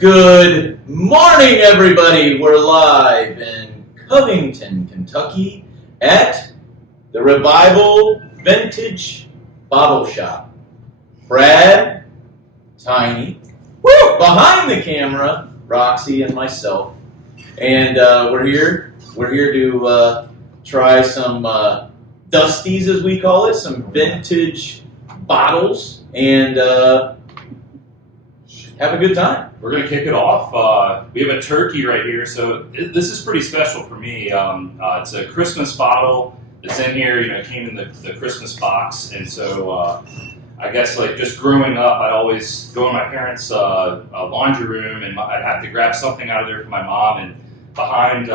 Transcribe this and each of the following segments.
Good morning, everybody. We're live in Covington, Kentucky at the Revival Vintage Bottle Shop. Brad, Tiny, behind the camera, Roxy and myself. And we're here to try some dusties, as we call it, some vintage bottles, and have a good time. We're going to kick it off. We have a turkey right here, so this is pretty special for me. It's a Christmas bottle that's in here. It came in the Christmas box, and so I guess like just growing up, I'd always go in my parents' laundry room, and I'd have to grab something out of there for my mom. And behind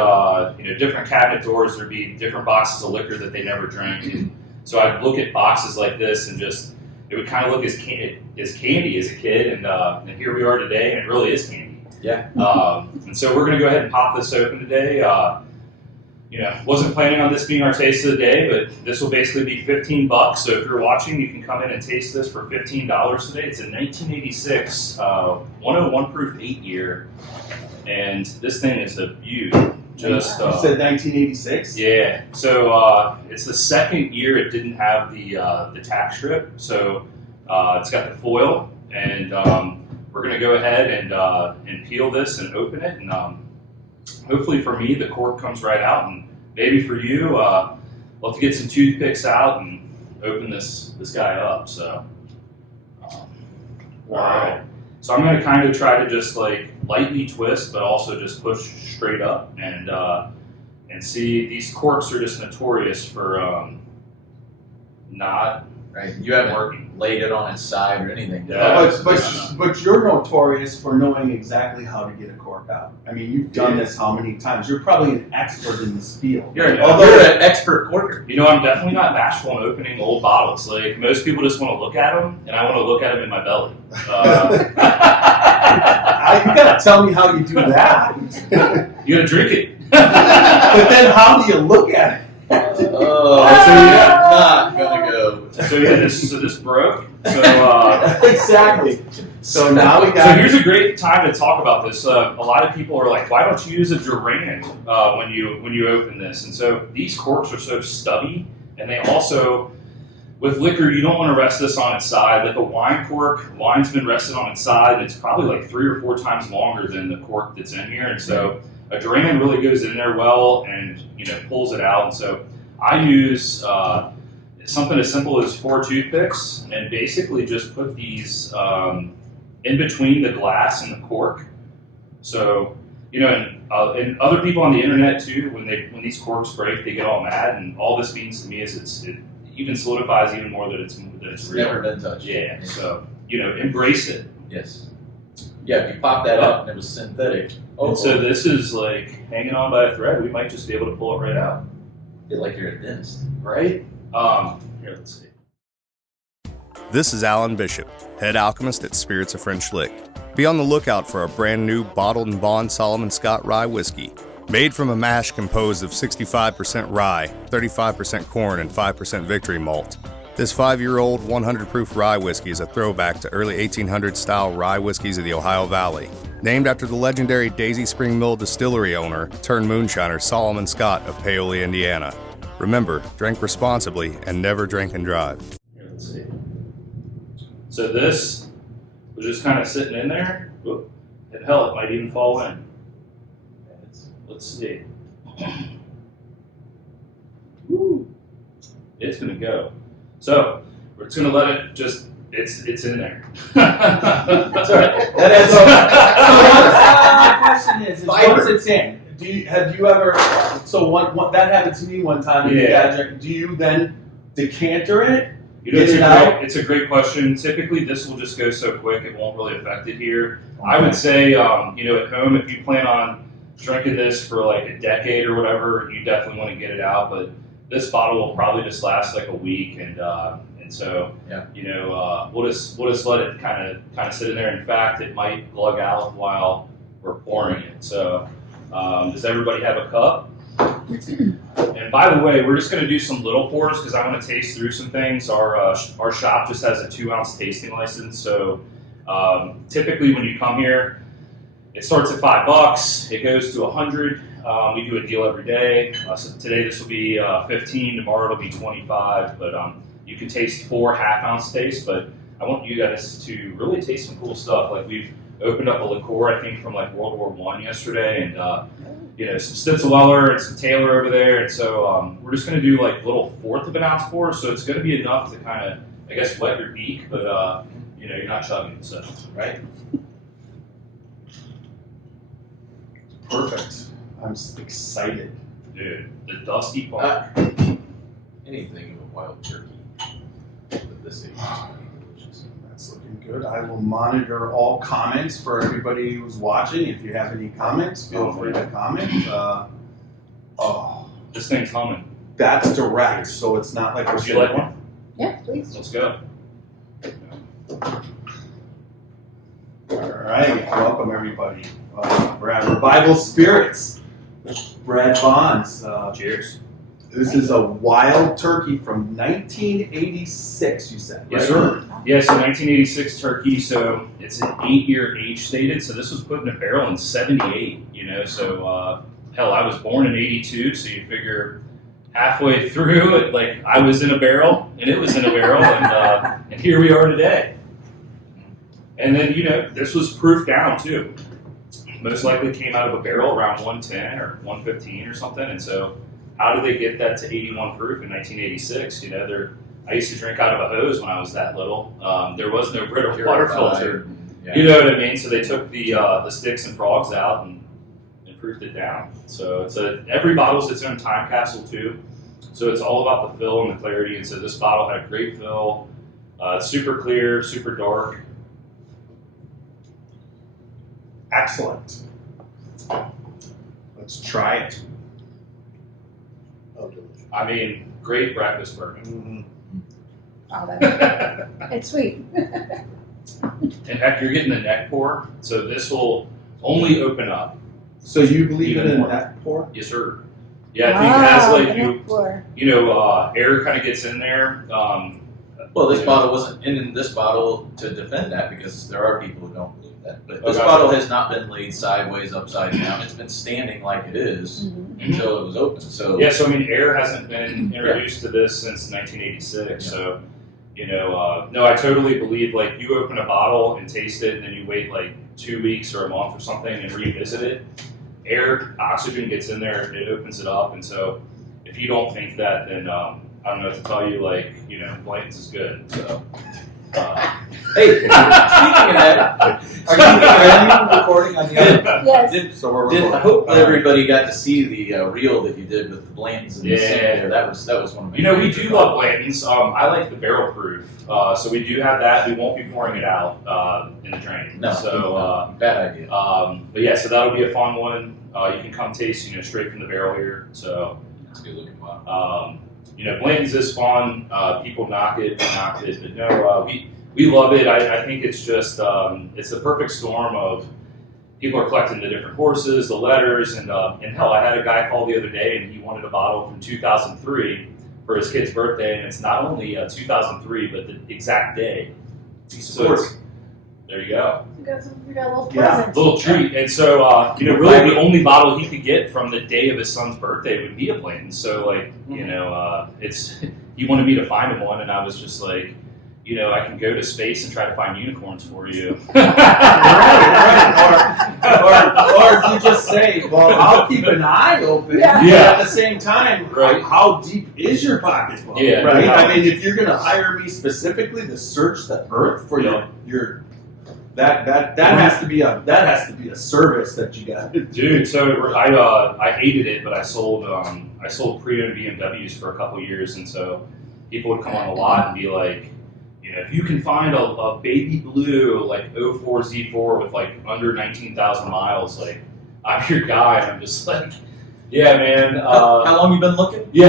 different cabinet doors, there'd be different boxes of liquor that they never drank. And so I'd look at boxes like this and just. It would kind of look as candy as a kid, and here we are today, and it really is candy. Yeah. And so we're going to go ahead and pop this open today. Wasn't planning on this being our taste of the day, but this will basically be $15. So if you're watching, you can come in and taste this for $15 today. It's a 1986 101 proof 8-year, and this thing is a beauty. You said 1986? Yeah. So it's the second year it didn't have the tack strip. So it's got the foil, and we're going to go ahead and peel this and open it. And hopefully for me, the cork comes right out. And maybe for you, we'll have to get some toothpicks out and open this guy up. So, all right. So I'm going to kind of try to just like lightly twist, but also just push straight up and see. These corks are just notorious for not right. You haven't working. Laid it on its side or anything. Yeah. But you're notorious for knowing exactly how to get a cork out. I mean, you've done this how many times? You're probably an expert in this field. You're an expert corker. I'm definitely not bashful in opening old bottles. Like most people just want to look at them, and I want to look at them in my belly. You gotta tell me how you do that. You gotta drink it. But then how do you look at it? Not gonna go. So this broke. So exactly. So now we got. So here's a great time to talk about this. A lot of people are like, "Why don't you use a Durand when you open this?" And so these corks are so stubby, and they also, with liquor, you don't want to rest this on its side. Like a wine cork, wine's been rested on its side, and it's probably like 3 or 4 times longer than the cork that's in here. And so a Durand really goes in there well and pulls it out. And so I use something as simple as 4 toothpicks and basically just put these in between the glass and the cork. So and other people on the internet too, when these corks break, they get all mad. And all this means to me is it even solidifies even more that it's real. Never been touched. Yeah. So embrace it. Yes. Yeah. If you pop that up and it was synthetic. And so this is like hanging on by a thread. We might just be able to pull it right out. I feel like you're a dentist, right? Here, let's see. This is Alan Bishop, head alchemist at Spirits of French Lick. Be on the lookout for a brand new bottled and bond Solomon Scott rye whiskey. Made from a mash composed of 65% rye, 35% corn, and 5% victory malt. This 5-year-old 100 proof rye whiskey is a throwback to early 1800s style rye whiskeys of the Ohio Valley. Named after the legendary Daisy Spring Mill distillery owner turned moonshiner Solomon Scott of Paoli, Indiana. Remember, drink responsibly and never drink and drive. Here, let's see. So this was just kind of sitting in there. Whoop. And hell, it might even fall in. Let's see. Woo. It's gonna go. So we're just gonna let it just. It's in there. That's all right. That is. So the question is once it's in, have you ever? So one that happened to me one time. Yeah. Do you then decanter it? It's a great question. Typically, this will just go so quick it won't really affect it here. Okay. I would say, at home, if you plan on drinking this for like a decade or whatever, you definitely want to get it out. But this bottle will probably just last like a week, and so we'll just let it kind of sit in there. In fact, it might glug out while we're pouring it. So does everybody have a cup? And by the way, we're just going to do some little pours because I want to taste through some things. Our shop just has a 2-ounce tasting license, so typically when you come here, It starts at $5. It goes to 100. We do a deal every day. So today this will be 15. Tomorrow it'll be 25. But you can taste 4 half-ounce tastes. But I want you guys to really taste some cool stuff. Like we've opened up a liqueur, I think, from like World War I yesterday, and some Stitzelweller and some Taylor over there. And so we're just going to do like little 1/4 of an ounce pours. So it's going to be enough to kind of, I guess, wet your beak, but you're not chugging. So Right? Perfect. I'm excited. dude, the dusty funk. Anything of a wild turkey at this age is going to be delicious. That's looking good. I will monitor all comments for everybody who's watching. If you have any comments, feel free to comment. This thing's humming. That's direct, so it's not like Would you like one? Yeah, please. Let's go. All right, welcome everybody. We're at Revival Spirits. Brad Bonds. Cheers. This is a wild turkey from 1986, you said, right? Yes, sir. Yeah, so 1986 turkey, so it's an 8-year age stated, so this was put in a barrel in 78, so hell, I was born in 82, so you figure halfway through it, like I was in a barrel, and it was in a barrel, and here we are today. And then, this was proof down too. Most likely came out of a barrel around 110 or 115 or something, and so how did they get that to 81 proof in 1986? I used to drink out of a hose when I was that little. There was no Brita water filter. Yeah. You know what I mean? So they took the sticks and frogs out and proofed it down. So every bottle's its own time capsule too. So it's all about the fill and the clarity. And so this bottle had a great fill. It's super clear, super dark. Excellent. Let's try it. Oh, delicious. I mean, great breakfast bourbon. Oh, that's it's sweet. In fact, you're getting the neck pour, so this will only open up. So you believe Even in more. a neck pour? Yes, sir. Yeah, I think as like Pour. air kind of gets in there. Well, this bottle wasn't in this bottle to defend that because there are people who don't believe that. But this Okay. bottle has not been laid sideways, upside down. It's been standing like it is until it was open. So Yeah, so I mean, air hasn't been introduced to this since 1986. Yeah. So, no, I totally believe like you open a bottle and taste it, and then you wait like 2 weeks or a month or something and revisit it. Air, oxygen gets in there, it opens it up, and so if you don't think that, then I don't know what to tell you. Like, Blanton's is good. So, hey, speaking of that, are you recording on the other? Yes. So we're I recording. hope everybody got to see the reel that you did with the Blantons and the sink Yeah. there. That was one of my we favorite do love Blanton's. I like the barrel proof, so we do have that. We won't be pouring it out in the drain. No, So. bad idea. But yeah, so that'll be a fun one. You can come taste, straight from the barrel here. So, It's a good looking bottle. Blanton's is fun. People knock it, but no, we love it. I think it's just it's the perfect storm of people are collecting the different horses, the letters, and hell, I had a guy call the other day and he wanted a bottle from 2003 for his kid's birthday, and it's not only 2003, but the exact day. So there you go. You got a little Yeah. present. Little treat. And so, really the only bottle he could get from the day of his son's birthday would be a Blanton. So, like, it's he wanted me to find him one, and I was just like, I can go to space and try to find unicorns for you. Or if you just say, well, I'll keep an eye open. Yeah. But at the same time, Right. how deep is your pocketbook? Yeah. Right? Yeah. I mean, if you're going to hire me specifically to search the earth for your that has to be a service that you got. Dude, so I hated it, but I sold pre-owned BMWs for a couple years, and so people would come on the lot and be like, if you can find a baby blue like 04 Z4 with like under 19,000 miles, like I'm your guy. And I'm just like, yeah, man. How long you been looking? Yeah.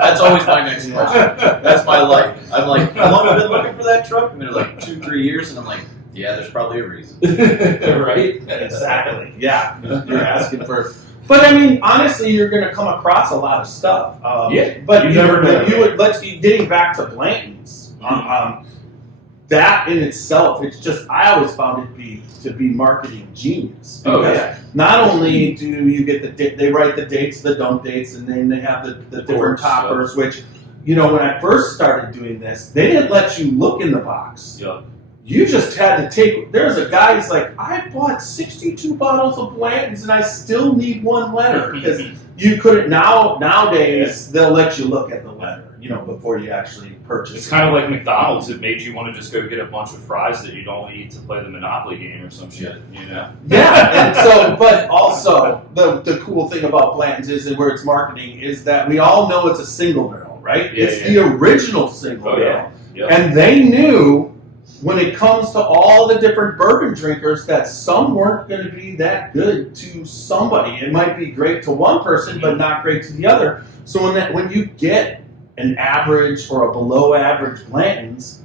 That's always my next question. That's my life. I'm like, how long have you been looking for that truck? And they're like 2-3 years, and I'm like, yeah, there's probably a reason. Right? Exactly. Yeah. You're asking for. But I mean, honestly, you're going to come across a lot of stuff. Yeah. But You never know. let's be getting back to Blanton's. that in itself, it's just, I always found it to be marketing genius. Oh, Because yeah. not only do you get they write the dates, the dump dates, and then they have the different toppers, which, when I first started doing this, they didn't let you look in the box. Yep. You just had to take, there's a guy who's like, I bought 62 bottles of Blanton's and I still need one letter. Because you couldn't, nowadays, they'll let you look at the letter, before you actually purchase It's it. kind of like McDonald's. It made you want to just go get a bunch of fries that you don't eat to play the Monopoly game or some shit, Yeah, and so, but also, the cool thing about Blanton's is, and where it's marketing, is that we all know it's a single barrel, right? Yeah, It's the original single barrel. Yep. And they knew, when it comes to all the different bourbon drinkers, that some weren't going to be that good to somebody. It might be great to one person, but not great to the other. So when you get an average or a below average Blanton's,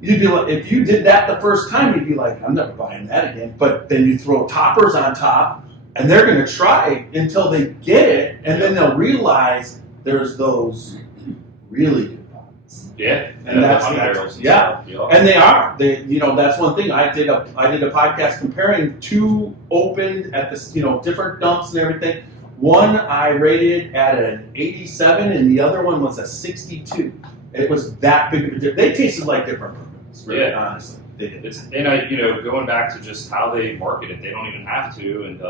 you'd be like, if you did that the first time, you'd be like, I'm never buying that again. But then you throw toppers on top, and they're going to try until they get it, and then they'll realize there's those really good ones. Yeah. And that's barrels. yeah. Yep. And they are. That's one thing. I did a podcast comparing two opened at this, different dumps and everything. One I rated at an 87, and the other one was a 62. It was that big of a difference. They tasted like different bourbons, really, honestly. They did. Going back to just how they market it, they don't even have to, and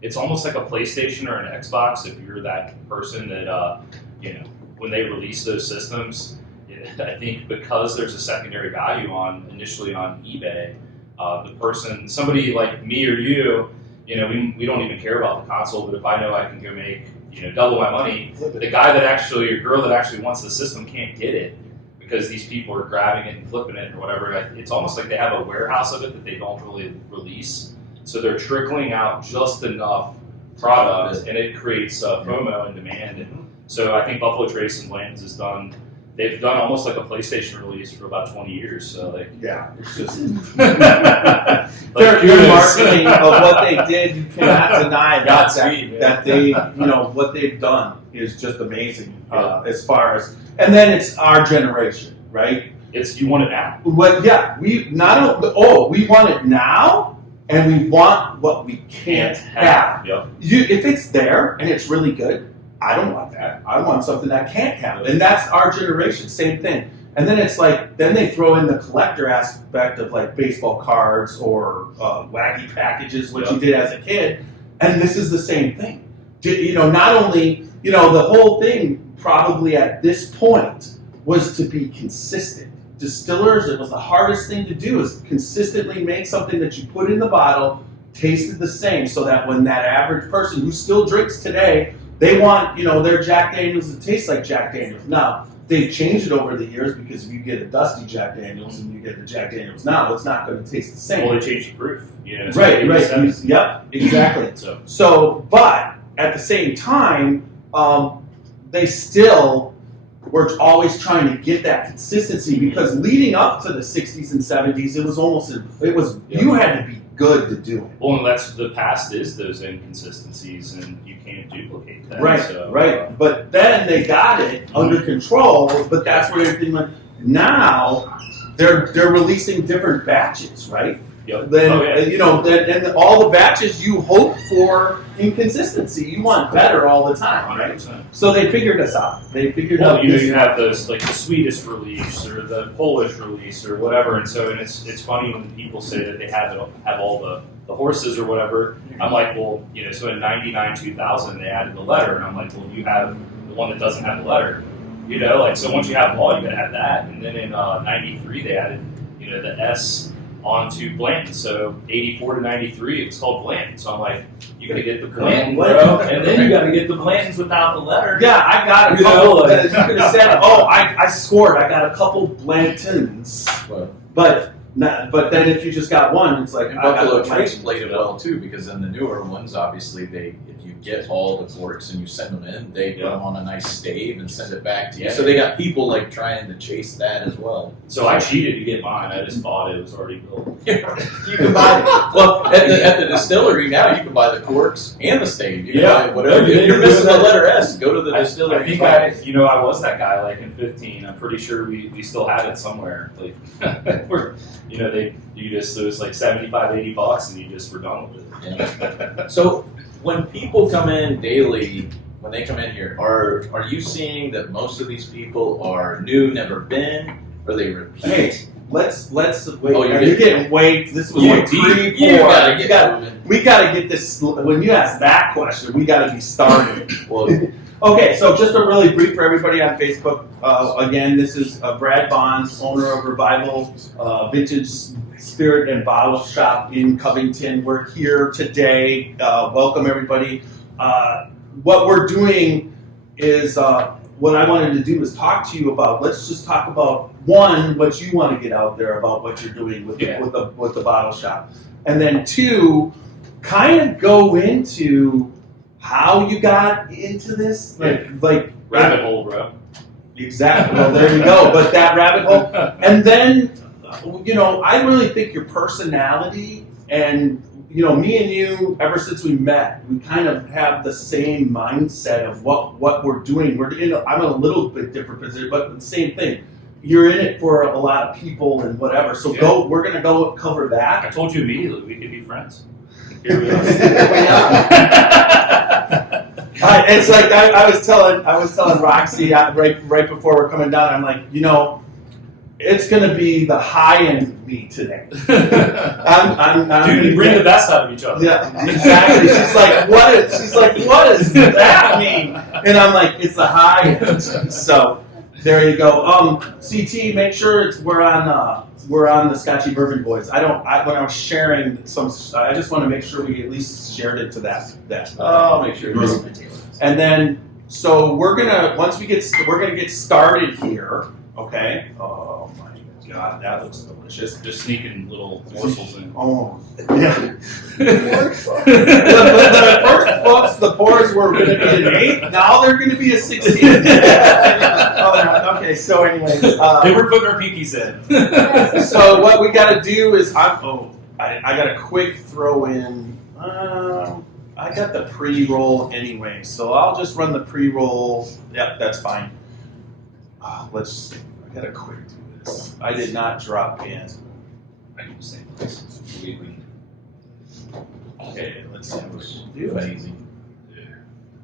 it's almost like a PlayStation or an Xbox. If you're that person that, when they release those systems, I think because there's a secondary value initially on eBay, somebody like me or you, we don't even care about the console, but if I know I can go make, double my money, the guy or girl that actually wants the system can't get it because these people are grabbing it and flipping it or whatever. It's almost like they have a warehouse of it that they don't really release. So they're trickling out just enough product, and it creates FOMO and demand. And so I think Buffalo Trace and Blanton's they've done almost like a PlayStation release for about 20 years. So it's just their their marketing of what they did. You cannot deny that they, what they've done is just amazing. As far as, and then it's our generation, right? You want it now. But we want it now, and we want what we can't have. Yep. If it's there and it's really good, I don't want that. I want something I can't have. And that's our generation, same thing. And then it's like, then they throw in the collector aspect of like baseball cards or wacky packages, which you did as a kid. And this is the same thing. Not only, the whole thing probably at this point was to be consistent. Distillers, it was the hardest thing to do, is consistently make something that you put in the bottle, tasted the same, so that when that average person who still drinks today, they want, their Jack Daniels to taste like Jack Daniels. Now, they've changed it over the years, because if you get a dusty Jack Daniels and you get the Jack Daniels now, it's not going to taste the same. Well, they changed the proof. Right. Yep, exactly. So, but at the same time, they still were always trying to get that consistency, because leading up to the 60s and 70s, you had to be good to do it. Well, and that's the past is those inconsistencies, and you can't duplicate that. Right. But then they got it under control. But that's where everything went. Now they're releasing different batches, right? Yep. Then and all the batches you hope for inconsistency. You want better all the time, right? 100%. So they figured us out. They figured out. You have those like the Swedish release or the Polish release or whatever, and it's funny when people say that they have all the horses or whatever. I'm like, well, so in '99, 2000 they added the letter, and I'm like, well, you have the one that doesn't have the letter, so once you have them all, you gotta have that. And then in '93 they added the S onto Blanton. So 84 to 93, it's called Blanton. So I'm like, you got to get the Blanton, bro, and then you got to get the Blantons without the letter. Yeah, I got a couple. You could have said, I scored. I got a couple Blantons, but But then if you just got one, it's like And Buffalo Trace played it well too, because in the newer ones, obviously, if you get all the corks and you send them in, they put them on a nice stave and send it back to you. Yeah. So they got people like trying to chase that as well. So I cheated to get mine. I just bought it. It was already built. You can buy well at the distillery now. You can buy the corks and the stave. You can buy whatever. If you're missing the letter S, go to the distillery. I think I was that guy like in 15. I'm pretty sure we still have it somewhere. Like, where, you just, it was like $75, $80 and you just were done with it. Yeah. So when people come in daily, when they come in here, are you seeing that most of these people are new, never been, or they repeat? Hey, let's wait. Oh, you're getting way. This was like pre-pour. We gotta get this. When you ask that question, we gotta be started. Well, okay, so just a really brief for everybody on Facebook. Again, this is Brad Bonds, owner of Revival Vintage Spirit and Bottle Shop in Covington. We're here today. Welcome everybody. What we're doing is what I wanted to do is talk to you about. Let's just talk about one, what you want to get out there about what you're doing with the bottle shop, and then two, kind of go into how you got into this, like rabbit hole, bro. Exactly. Well, there you go. But that rabbit hole, and then I really think your personality and me and you, ever since we met, we kind of have the same mindset of what we're doing. I'm in a little bit different position, but the same thing. You're in it for a lot of people and whatever. So we're gonna go cover that. I told you immediately we could be friends. Here we are. It's like I was telling Roxy right before we're coming down. I'm like, it's gonna be the high end of me today. Dude, you bring the best out of each other. Yeah, exactly. She's like, what does that mean? And I'm like, it's the high end. So there you go. CT, make sure we're on the Scotchy Bourbon Boys. When I was sharing I just want to make sure we at least shared it to that. I'll make sure. And then, so we're gonna get started here. Okay. Oh my God, that looks delicious. Just sneaking little morsels in. Oh, yeah. the first the pours were going to be an 8. Now they're going to be a 16. Okay, so anyways. They were putting our pinkies in. So what we got to do is, I got a quick throw in. I got the pre-roll anyway, so I'll just run the pre-roll. Yep, that's fine. I got to quick do this. I did not drop in. I can just say this. Okay, let's see what we do. Amazing.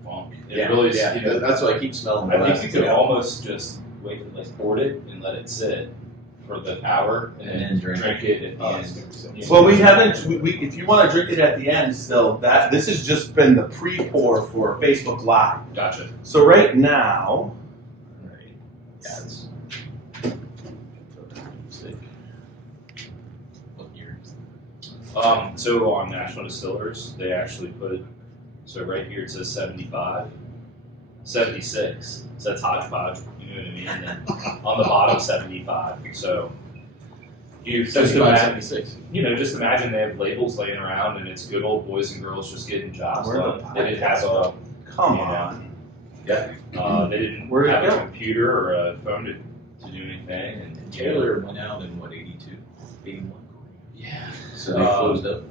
Funk. It really is, that's why I keep smelling. I think you could almost just pour it and let it sit for the hour and then drink it at the end. Well, we haven't. If you want to drink it at the end, still this has just been the pre-pour for Facebook Live. Gotcha. So right now, Yeah, it's. What year is it? So on National Distillers, they actually put, so right here it says 75, 76. So that's hodgepodge, you know what I mean? And then on the bottom, 75. So you just imagine, 76. just imagine they have labels laying around and it's good old boys and girls just getting jobs Where the done. They didn't have a, come on. Yeah. they didn't Where'd it have go? a computer or a phone to do anything. And Taylor went out in 82, 81. Yeah. So they closed up.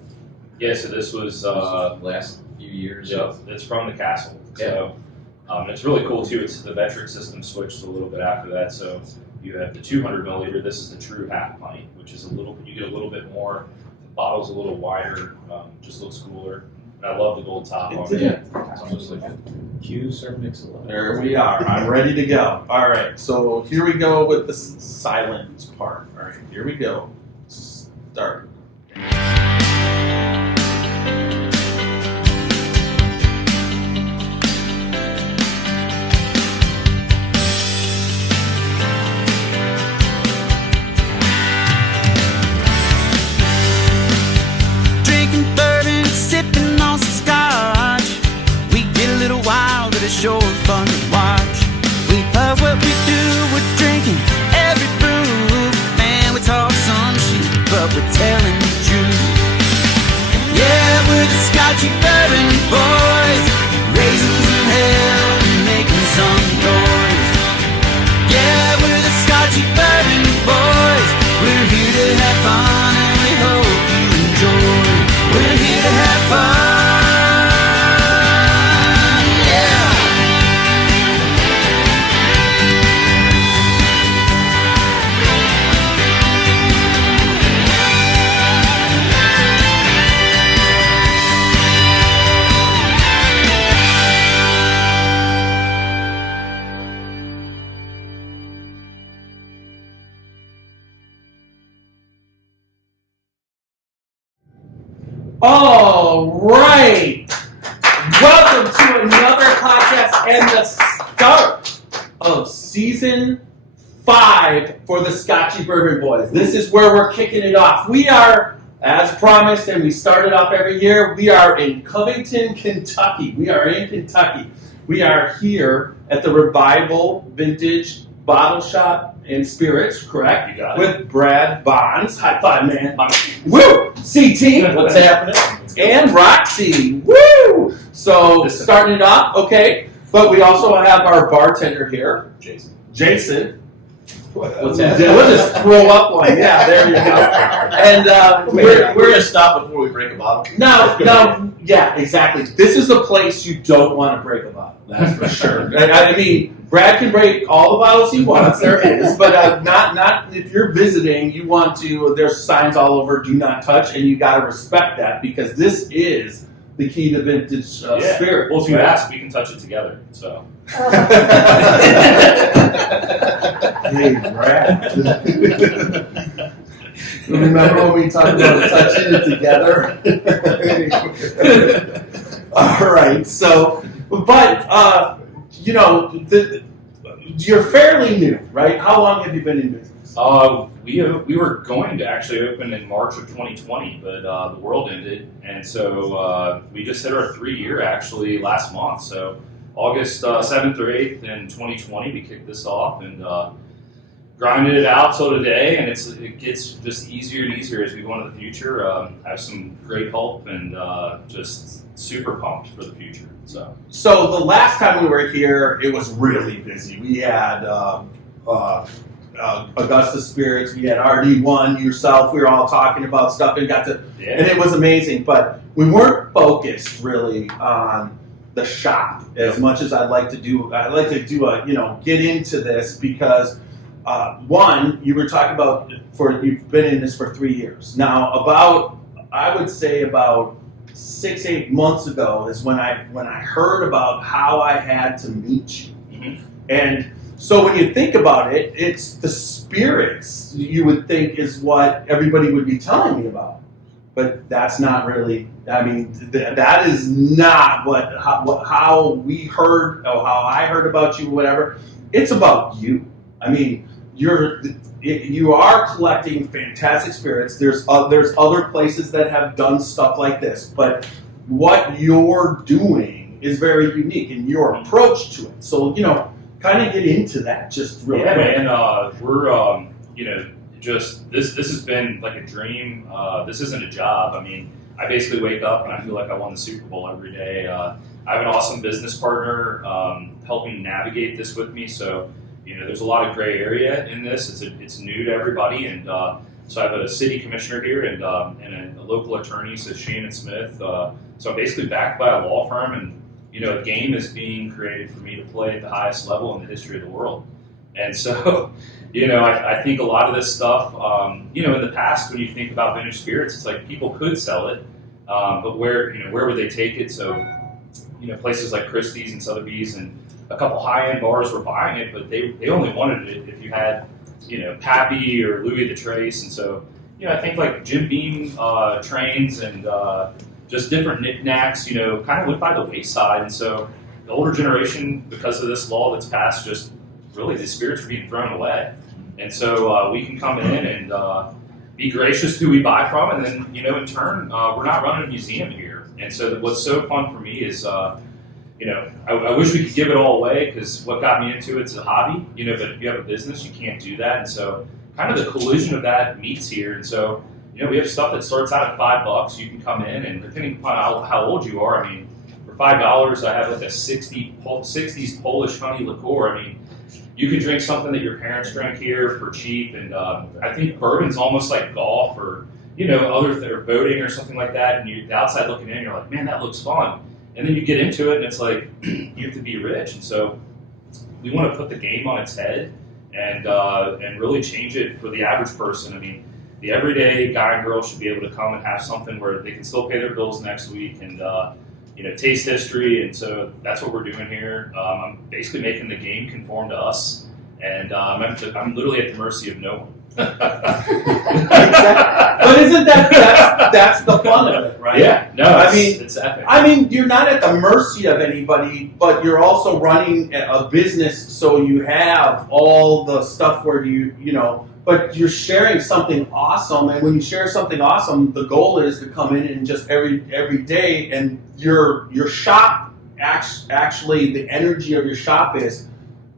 Yeah, so this was last few years. yeah, it's from the castle. So it's really cool too. It's the metric system switched a little bit after that. So you have the 200 milliliter. This is the true half pint, which is you get a little bit more. The bottle's a little wider, just looks cooler. And I love the gold top on it. Yeah, it's almost like a Q Sir Mix-a-Lot. There we are. I'm ready to go. All right. So here we go with the silent part. All right. Here we go. Start. Drinking bourbon, sipping on some scotch. We get a little wild, but it's sure fun to watch. We love what we do, we're drinking every brew. Man, we talk some shit, but All right. Welcome to another podcast and the start of season 5 for the Scotchy Bourbon Boys. This is where we're kicking it off. We are, as promised, and we started off every year, we are in Covington, Kentucky. We are in Kentucky. We are here at the Revival Vintage Bottle Shop and Spirits, correct? You got it. With Brad Bonds. High five, man. Woo! CT, what's happening? And Roxy, woo! So, starting it off, okay. But we also have our bartender here, Jason. What's happening? We'll just throw up one. Yeah, there you go. And We're going to stop before we break a bottle. no, yeah, exactly. This is a place you don't want to break a bottle. That's for sure. I mean, Brad can break all the bottles he wants. There is, but not if you're visiting. You want to. There's signs all over. Do not touch, and you got to respect that because this is the key to vintage spirit. Well, if you ask, we can touch it together. So. Hey, Brad. Remember when we talked about touching it together? All right. So, but you're fairly new, right? How long have you been in business? We were going to actually open in March of 2020, but the world ended, and so we just hit our 3-year actually last month. So August 7th or 8th in 2020, we kicked this off and grinded it out till today, and it gets just easier and easier as we go into the future. I have some great hope and just super pumped for the future. So the last time we were here, it was really busy. We had Augusta Spirits, we had RD1, yourself. We were all talking about stuff and and it was amazing. But we weren't focused really on the shop as much as I'd like to do. I'd like to do get into this because one, you were talking about you've been in this for 3 years now. I would say about 6-8 months ago is when I heard about how I had to meet you. Mm-hmm. And so when you think about it, it's the spirits you would think is what everybody would be telling me about. But that's not really, I mean, that is not how we heard, or how I heard about you, whatever. It's about you. I mean, you are collecting fantastic spirits. There's other places that have done stuff like this, but what you're doing is very unique in your approach to it. So, kind of get into that just real quick. Yeah, man, we're, just, this has been like a dream. This isn't a job. I mean, I basically wake up and I feel like I won the Super Bowl every day. I have an awesome business partner helping navigate this with me. So, there's a lot of gray area in this. It's new to everybody, and so I have a city commissioner here and a local attorney, so Shannon Smith. So I'm basically backed by a law firm, and a game is being created for me to play at the highest level in the history of the world. And so, I think a lot of this stuff, in the past when you think about vintage spirits, it's like people could sell it, but where would they take it? So, places like Christie's and Sotheby's and a couple high-end bars were buying it, but they only wanted it if you had, Pappy or Louis the Trace. And so, I think like Jim Beam trains and just different knickknacks, kind of went by the wayside. And so the older generation, because of this law that's passed, just really the spirits are being thrown away. And so we can come in and be gracious who we buy from, and then, in turn, we're not running a museum here. And so what's so fun for me is I wish we could give it all away because what got me into it's a hobby, but if you have a business, you can't do that. And so kind of the collision of that meets here. And so, we have stuff that starts out at $5. You can come in, and depending upon how old you are, I mean, for $5, I have like a 60s Polish honey liqueur. I mean, you can drink something that your parents drank here for cheap. And I think bourbon's almost like golf or, or boating or something like that. And you're outside looking in, you're like, man, that looks fun. And then you get into it, and it's like, you have to be rich. And so we want to put the game on its head and really change it for the average person. I mean, the everyday guy and girl should be able to come and have something where they can still pay their bills next week and, taste history. And so that's what we're doing here. I'm basically making the game conform to us. And I'm literally at the mercy of no one. But isn't that's the fun of it, right? Yeah, no, it's epic. I mean, you're not at the mercy of anybody, but you're also running a business, so you have all the stuff where but you're sharing something awesome, and when you share something awesome, the goal is to come in and just every day, and your shop actually the energy of your shop is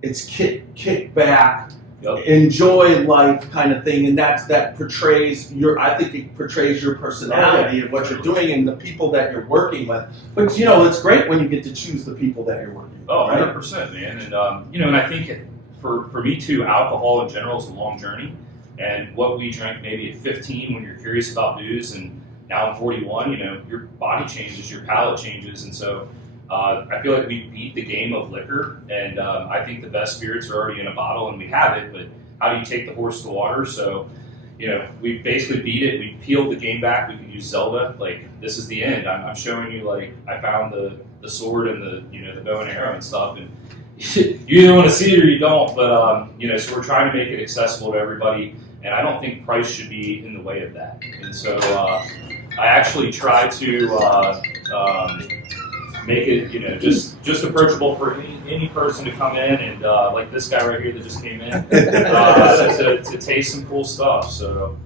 it's kick back. Yep. Enjoy life kind of thing, and that portrays I think it portrays your personality of what you're doing and the people that you're working with. But it's great when you get to choose the people that you're working with. Oh, 100%, man. And and I think for me too, alcohol in general is a long journey. And what we drank maybe at 15 when you're curious about booze, and now I'm 41, your body changes, your palate changes, and so I feel like we beat the game of liquor, and I think the best spirits are already in a bottle, and we have it, but how do you take the horse to water? So, we basically beat it. We peeled the game back. We could use Zelda. Like, this is the end. I'm showing you, like, I found the sword and the bow and arrow and stuff, and you either want to see it or you don't, but, so we're trying to make it accessible to everybody, and I don't think price should be in the way of that. And so I actually try to make it, just approachable for any person to come in, and like this guy right here that just came in, to taste some cool stuff. So,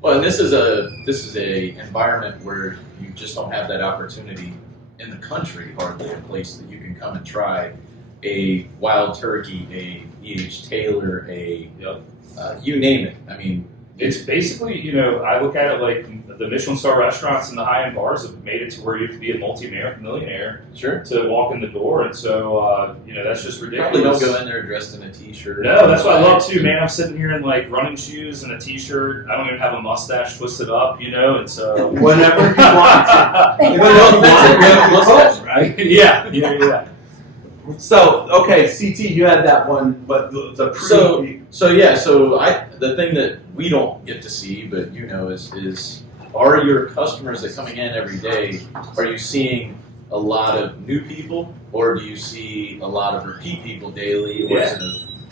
well, and this is a environment where you just don't have that opportunity in the country. Hardly a place that you can come and try a wild turkey, a E.H. Taylor, you name it. I mean, it's basically, I look at it like the Michelin star restaurants and the high-end bars have made it to where you have to be a multi-millionaire to walk in the door, and so, that's just ridiculous. Probably don't go in there dressed in a t-shirt. No, that's what I love too, man. I'm sitting here in like running shoes and a t-shirt. I don't even have a mustache twisted up, and so whenever you want to. Right? Yeah. So, okay, CT, you had that one, but the the thing that we don't get to see, but is are your customers that coming in every day, are you seeing a lot of new people, or do you see a lot of repeat people daily? Or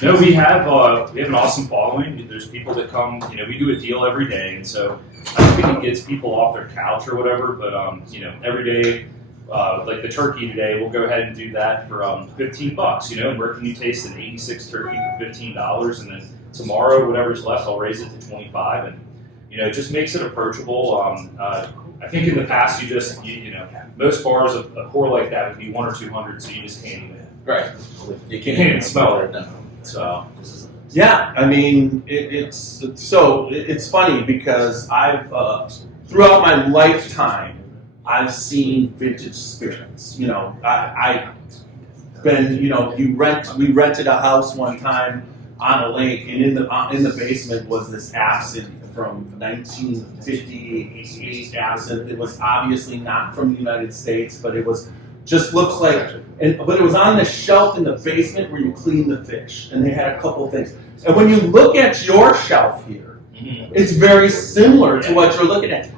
No, we have an awesome following. There's people that come, we do a deal every day, and so I don't think it gets people off their couch or whatever, but every day. Like the turkey today, we'll go ahead and do that for $15. And where can you taste an 86 turkey for $15? And then tomorrow, whatever's left, I'll raise it to 25. And it just makes it approachable. I think in the past, most bars a pour like that would be 100 or 200, so you just can't even. Right. You can't even smell it. No. So. Yeah, I mean it's funny because I've throughout my lifetime. I've seen vintage spirits. I've been, we rented a house one time on a lake, and in the basement was this absinthe from 1958 absinthe. It was obviously not from the United States, but it looks like, but it was on the shelf in the basement where you clean the fish, and they had a couple things. And when you look at your shelf here, it's very similar to what you're looking at.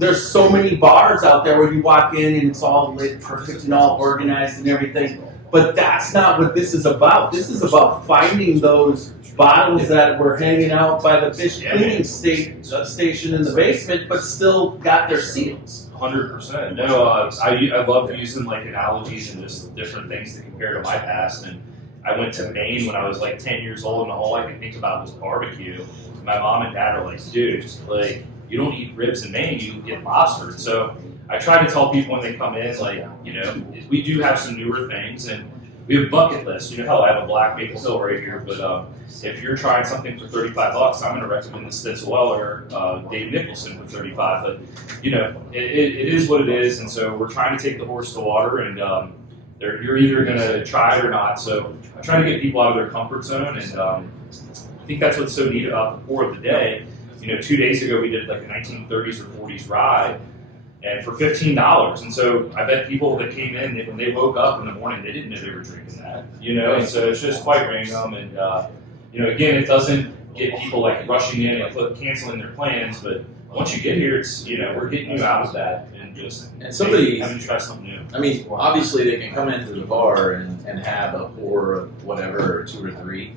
There's so many bars out there where you walk in and it's all lit perfect and all organized and everything. But that's not what this is about. This is about finding those bottles that were hanging out by the fish cleaning station in the basement, but still got their seals. 100%. No, I love using like analogies and just different things to compare to my past. And I went to Maine when I was like 10 years old, and all I could think about was barbecue. My mom and dad are like, dude, like, you don't eat ribs in Maine, you get lobster. So I try to tell people when they come in, like, we do have some newer things, and we have a bucket list. Hell, I have a black maple hill right here, but if you're trying something for $35, I'm going to recommend the Stitzelweller Dave Nicholson for $35. But, it is what it is, and so we're trying to take the horse to water, and you're either going to try it or not. So I try to get people out of their comfort zone, and I think that's what's so neat about the pour of the day. 2 days ago we did like a 1930s or 40s rye, and for $15. And so I bet people that came in, when they woke up in the morning, they didn't know they were drinking that. And so it's just quite random. And again, it doesn't get people like rushing in and canceling their plans. But once you get here, it's we're getting you out of that. And and just And somebody- having to try something new. I mean, obviously they can come into the bar and have a pour of whatever, or 2 or 3,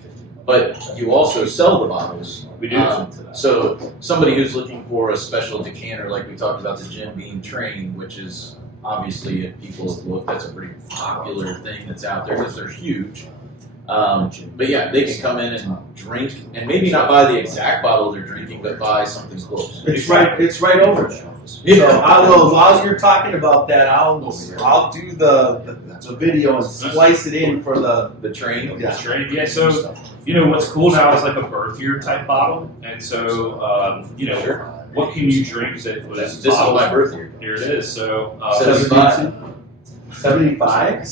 but you also sell the bottles. We do. So somebody who's looking for a special decanter, like we talked about the Jim Beam Train, which is obviously, if people have looked, that's a pretty popular thing that's out there because they're huge. But yeah, they can come in and drink, and maybe not buy the exact bottle they're drinking, but buy something close. It's right over there. So I will, while you're talking about that, I'll do the video and splice it in for the train. Yeah. Straight. Yeah, so, what's cool now is like a birth year type bottle. And so, what can you drink that was This is my birth year. Here it is. So, 75?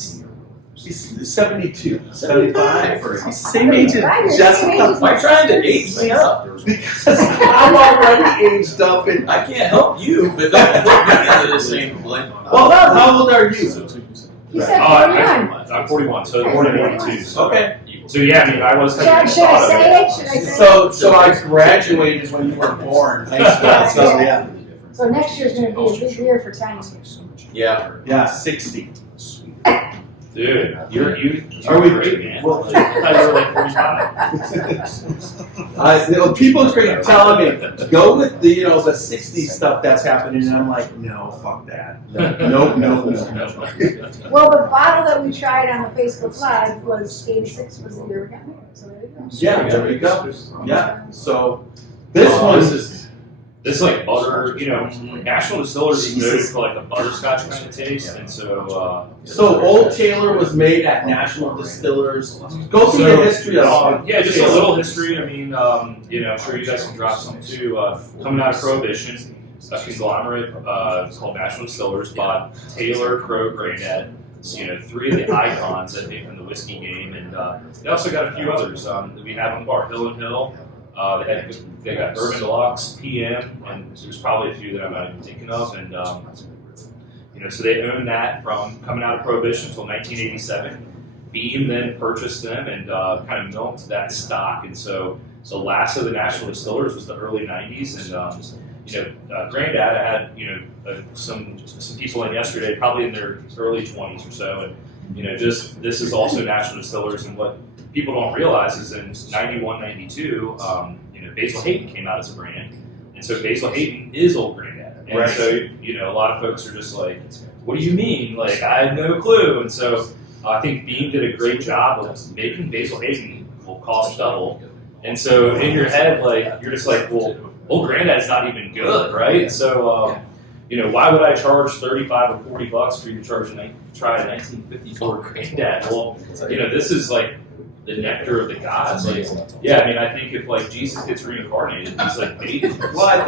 He's 72. 75. He's the same age Right, as you're the Jessica. same age. Why trying to age me up? Because I'm already aged up and I can't help you, but don't put me into the same blend. well, how old are you? You said 41. I'm 41, so 41 too. So, Okay. so yeah, I mean, I was Should I say it? Should I say it? So I graduated when you were born. High school. So yeah. So next year's going to be a big year for Tiny. Yeah. Yeah, 60. Dude, you Are we great, man. well, I thought you were like 45. people keep telling me go with the the 60s stuff that's happening, and I'm like, no, fuck that. No. Well, the bottle that we tried on the Facebook Live was 86 was the year we got married. So there you go. Yeah, there we go. Yeah. So this one This like butter, National Distillers is known for like a butterscotch kind of taste, and so. So Old Taylor was made at National Distillers. Go through the history of yeah, just a little history. I mean, I'm sure you guys can drop some too. Coming out of Prohibition, a conglomerate called National Distillers bought Taylor, Crow, Granddad. So, 3 of the icons I think in the whiskey game, and they also got a few others that we have on the bar. Hill and Hill. They got Bourbon Deluxe, PM, and there's probably a few that I'm not even thinking of. And so they owned that from coming out of Prohibition until 1987. Beam then purchased them and kind of milked that stock. And so the last of the National Distillers was the early 90s. And Granddad, I had some people in yesterday, probably in their early 20s or so, and just this is also National Distillers, and what people don't realize is in 91, 92, Basil Hayden came out as a brand, and so Basil Hayden is Old Granddad, and Right. so a lot of folks are just like, "What do you mean? Like I had no clue." And so I think Beam did a great job of making Basil Hayden will cost double, and so in your head, like you're just like, "Well, Old Granddad's not even good, right?" So. Why would I charge $35 or $40 for you to try a 1954 Granddad? Well, this is like the nectar of the gods. Like, yeah, I mean, I think if like Jesus gets reincarnated, he's like baby. Well, I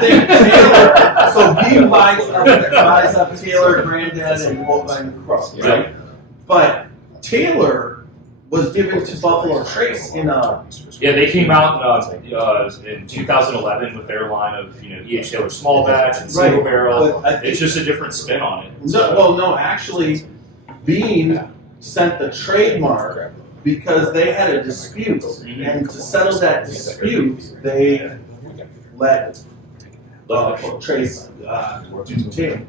think Taylor. So Beam buys up Taylor, Granddad, and Crow, right? Right. But Taylor was given to Buffalo Trace in a. Yeah, they came out in 2011 with their line of E.H. Taylor small batch and single Right, barrel. but I think- It's just a different spin on it. No, actually, Beam sent the trademark because they had a dispute, and to settle that dispute, they let Trace do Taylor.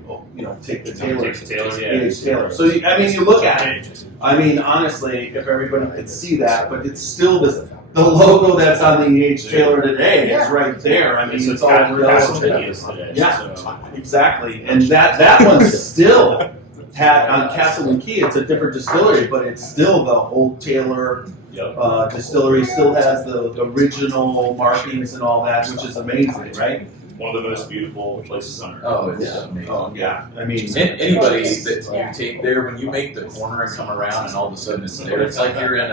Take the Taylor. Take the Taylor, yeah. E.H. Taylor. So you look at it. I mean, honestly, if everybody could see that, but it's still the logo that's on the E.H. Taylor today is right there. I mean, it's all Castle real. Indians today. Yeah. So. Exactly, and that one still had on Castle and Key. It's a different distillery, but it's still the Old Taylor Yep. distillery. Still has the original markings and all that, which is amazing, right? One of the most beautiful places on earth. Oh, it's amazing. Oh yeah, I mean, Anybody that you take there, when you make the corner and come around and all of a sudden it's there, it's like you're in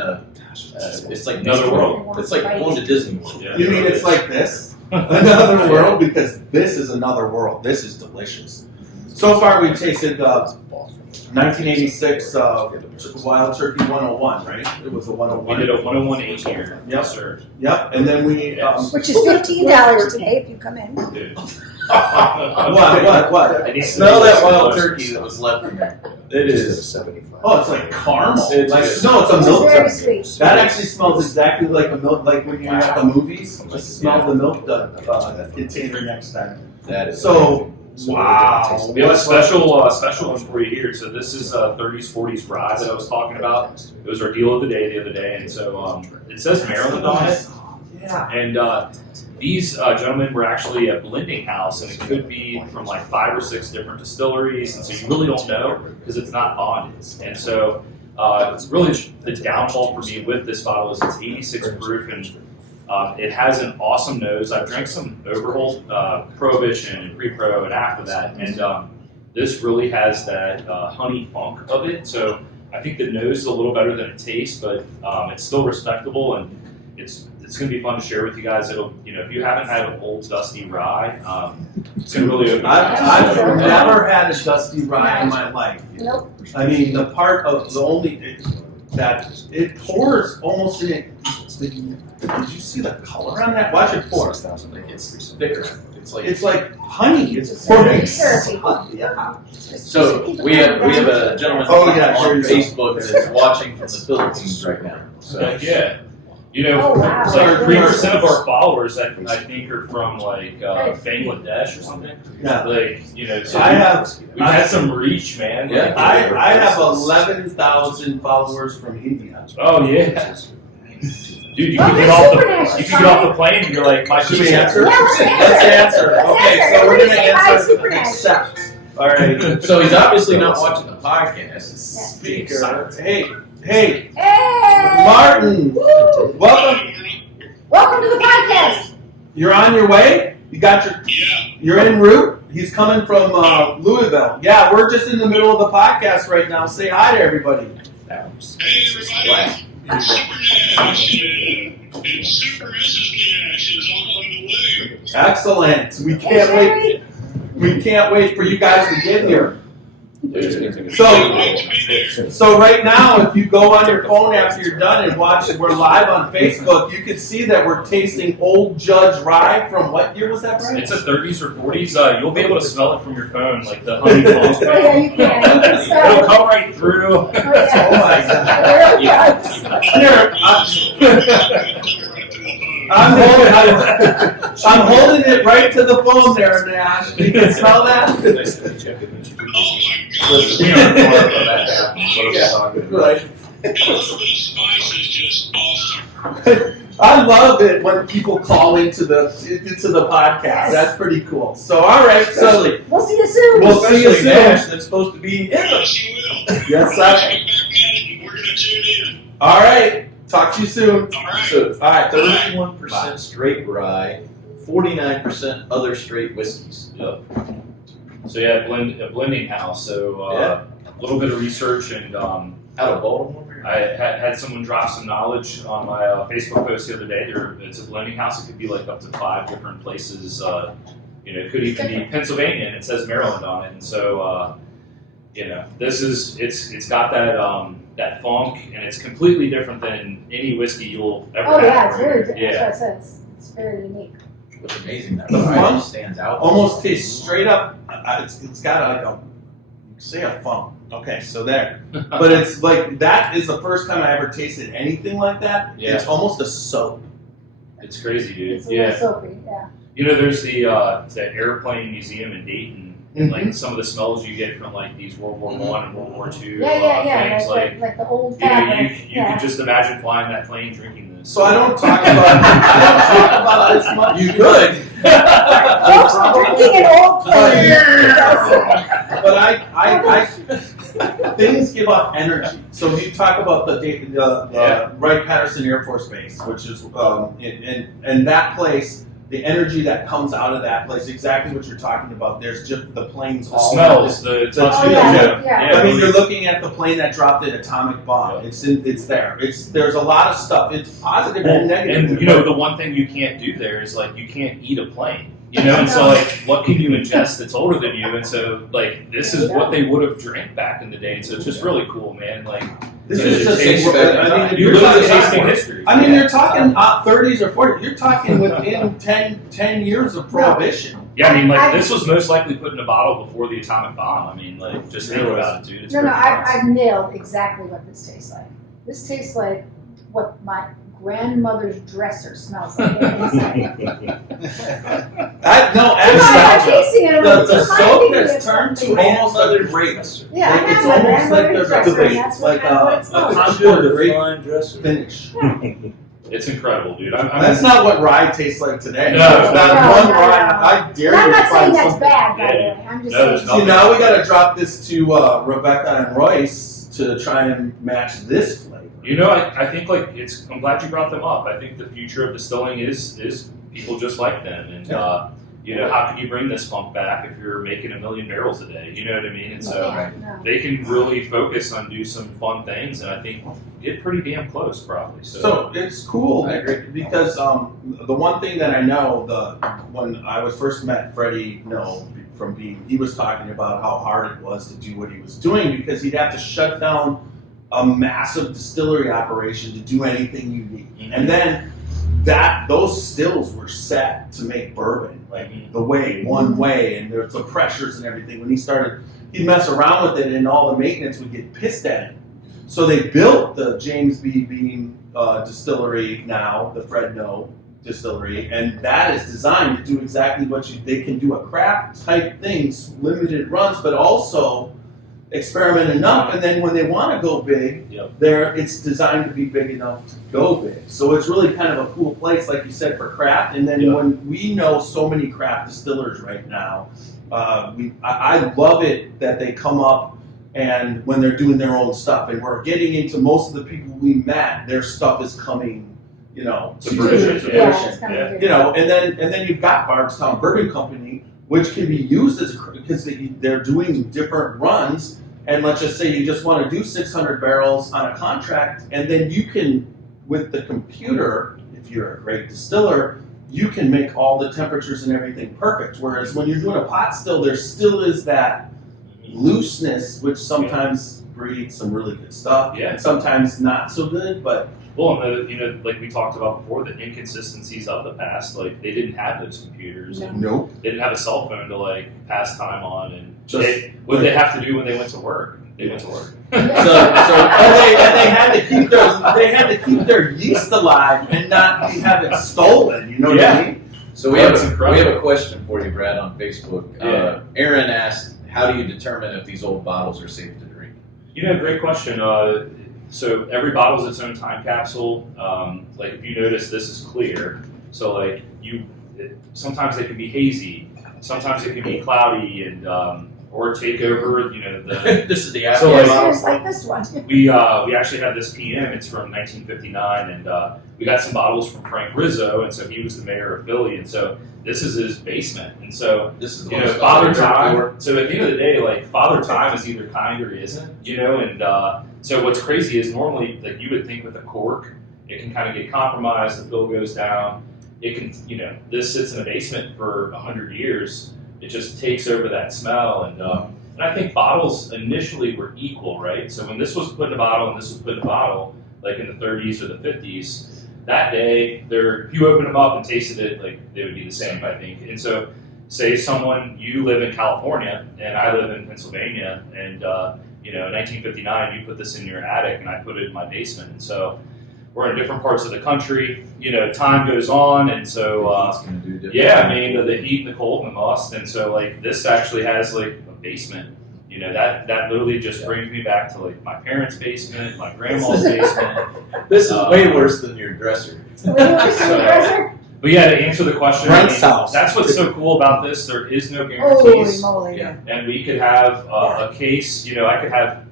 it's like Another world. It's like going to Disney World. Yeah. you mean it's like this, another world, because this is another world. This is delicious. So far, we've tasted 1986 Wild Turkey 101, right? It was a We 101. did a 101 here. Yep. Yes, sir. Yep, and then we. Which is $15 today if you come in. Dude. What? I need to Smell that know wild those. turkey that was left in there. It is. Oh, it's like caramel. It's Like good. no, it's a It's milk. very Turkey. sweet. That actually smells exactly like a milk, like when you're at the movies. Just smell the milk container next time. That is So So Wow. We have a special one for you here. So this is 30s, 40s rye that I was talking about. It was our deal of the day the other day, and so it says Maryland on it. Yeah. And these gentlemen were actually a blending house, and it could be from like 5 or 6 different distilleries, and so you really don't know because it's not bonded. And so it's really the downfall for me with this bottle is it's 86 proof, and it has an awesome nose. I've drank some Overholt, Prohibition, and Pre-Pro, and after that, and this really has that honey funk of it. So I think the nose is a little better than it tastes, but it's still respectable, and it's going to be fun to share with you guys. It'll, if you haven't had an old dusty rye, it's going to really open your eyes. I've never had a dusty rye in my life. Nope. I mean, the part of the only that it pours almost in it. Did you see the color on that? Watch it pour. Like it's thicker. It's like honey. It's It's pouring. syrupy. Yeah. So we have a gentleman on Facebook that's watching from the Philippines right now. So Yeah. Oh, wow. Like 3% of our followers, I think, are from like Bangladesh or something. Yeah. Like, so we've had some reach, man. Yeah. I have 11,000 followers from India. Oh yeah. Dude, you Oh, can get that's off super the nice. you can get off the plane and you're like, my Should we shit's answer? Yeah, let's Let's answer. Let's Okay, answer. so we're Everybody say gonna hi, answer. super nice. Accept. All right. So he's obviously not watching the podcast. Speaker. Hey, Hey! Martin. Woo! Welcome. Welcome to the podcast. You're on your way. You're en route. He's coming from Louisville. Yeah, we're just in the middle of the podcast right now. Say hi to everybody. Hey everybody, it's Super Nash and Super Mrs. Nash is on the way. Excellent. We Hey, can't wait. Sherry. We can't wait for you guys to get here. Great to be there. So right now, if you go on your phone after you're done and watch it, we're live on Facebook. You can see that we're tasting Old Judge Rye from what year was that, Brian? It's a 30s or 40s. You'll be able to smell it from your phone, like the honey funk. Oh, yeah, you can. You can smell It'll it. come right through. Oh, yeah. Oh my God. It really does. Here, I'm holding it right to the phone there, Nash. You can smell that? Oh We my are god. far from that now. What are we talking about? Right. A little bit of spice is just awesome. I love it when people call into the podcast. Yes. That's pretty cool. So all right, so Especially, We'll see you soon. We'll see you especially soon. Nash that's supposed to be in the. Yes, you will. yes, Let's sir. get back at it and we're going to tune in. All right. Talk to you soon. All right. So All right. 31% straight rye, 49% other straight whiskeys. Yep. So yeah, a blending house. So a little bit of research, and Out of Baltimore. I had someone drop some knowledge on my Facebook post the other day. It's a blending house. It could be like up to 5 different places. It could even be Pennsylvania, and it says Maryland on it. And so, this is it's got that funk, and it's completely different than any whiskey you'll ever Oh, have. yeah, it's very different. Yeah. That's what I said. It's very unique. What's amazing that The rye funk stands out. Almost tastes straight up. It's got like a, you can say a funk. Okay, so there. But it's like, that is the first time I ever tasted anything like that. Yeah. It's almost a soap. It's crazy, dude. It's a little Yeah. soapy, yeah. There's the airplane museum in Dayton, and like some of the smells you get from like these World War I and World War II Yeah. things. Like the old fabric. You could just imagine flying that plane drinking this. So I don't talk about this much. You could. Folks are drinking an old plane. But I things give off energy. So you talk about the Wright-Patterson Air Force Base, which is and that place, the energy that comes out of that place, exactly what you're talking about. There's just the planes the all smells, the The Oh, chili, yeah. I mean, you're looking at the plane that dropped the atomic bomb. It's there. There's a lot of stuff. It's positive and negative. And the one thing you can't do there is like you can't eat a plane. And so like what can you ingest that's older than you? And so like this is what they would have drank back in the day. And so it's just really cool, man. Like this Yeah, is just. tastes If you're you're literally talking, tasting history. I mean, you're talking 30s or 40s. You're talking within 10 years of prohibition. Yeah, I mean, like this was most likely put in a bottle before the atomic bomb. I mean, like just think about it, dude. It's No, pretty nuts. I've nailed exactly what this tastes like. This tastes like what my grandmother's dresser smells like it inside. No, I'm actually, tasting it. the It's soap reminding me has of turned something. to almost like a grape. Yeah, Like, I it's have my almost like grandmother's there's dresser, a and that's like what a it smells like. contour grape fine dresser. finish. It's incredible, dude. That's not what rye tastes like today. No, There's not no, one no, rye. no. I dare And I'm you to not saying find that's something. bad, by the Yeah. way. I'm just No, there's saying. See, now we got to drop this to Rebecca and Royce to try and match this flavor. You know, I think like I'm glad you brought them up. I think the future of distilling is people just like them, and you know, how can you bring this funk back if you're making 1 million barrels a day? You know what I mean? And so No. they can really focus on do some fun things, and I think get pretty damn close probably. So it's cool I agree. because the one thing that I know, when I was first met Freddie, from being, he was talking about how hard it was to do what he was doing because he'd have to shut down a massive distillery operation to do anything unique, and then those stills were set to make bourbon, like the way, one way, and there's the pressures and everything. When he started, he'd mess around with it, and all the maintenance would get pissed at him. So they built the James B. Beam distillery now, the Fred No distillery, and that is designed to do exactly what they can do a craft type things, limited runs, but also experiment enough, and then when they want to go big, it's designed to be big enough to go big. So it's really kind of a cool place, like you said, for craft. And then when we know so many craft distillers right now, I love it that they come up and when they're doing their own stuff, and we're getting into most of the people we met, their stuff is coming, to fruition. Yeah, it's kind of And then you've got Bardstown Bourbon Company, which can be used as because they're doing different runs. And let's just say you just want to do 600 barrels on a contract, and then you can, with the computer, if you're a great distiller, you can make all the temperatures and everything perfect. Whereas when you're doing a pot still, there still is that looseness, which sometimes breeds some really good stuff. Yeah. And sometimes not so good, but Well, and like we talked about before, the inconsistencies of the past, like they didn't have those computers. And nope. they didn't have a cell phone to like pass time on, and what did they have to do when they went to work? They went to work. And they had to keep their yeast alive and not have it stolen. You know what I mean? So we have a question for you, Brad, on Facebook. Aaron asked, "How do you determine if these old bottles are safe to drink?" Great question. So every bottle is its own time capsule. Like if you notice, this is clear. So like sometimes it can be hazy, sometimes it can be cloudy, and or take over. This is the So, after like, It's like this one. we actually have this PM. It's from 1959, and we got some bottles from Frank Rizzo, and so he was the mayor of Philly, and so this is his basement, and so This is the Father Time. So at the end of the day, like Father Time is either kind or he isn't, and so what's crazy is normally like you would think with a cork, it can kind of get compromised, the fill goes down. It can, this sits in a basement for 100 years. It just takes over that smell, and I think bottles initially were equal, right? So when this was put in a bottle and this was put in a bottle, like in the 30s or the 50s, that day, if you open them up and tasted it, like they would be the same, I think. And so, say you live in California and I live in Pennsylvania, and in 1959 you put this in your attic and I put it in my basement, and so we're in different parts of the country. Time goes on, and so the heat and the cold and the must, and so like this actually has like a basement. That literally just brings me back to like my parents' basement, my grandma's basement. This is way worse than your dresser. But yeah, to answer the question, Brent's house. That's what's so cool about this. There is no Holy guarantees, moly. and we could have a case. I could have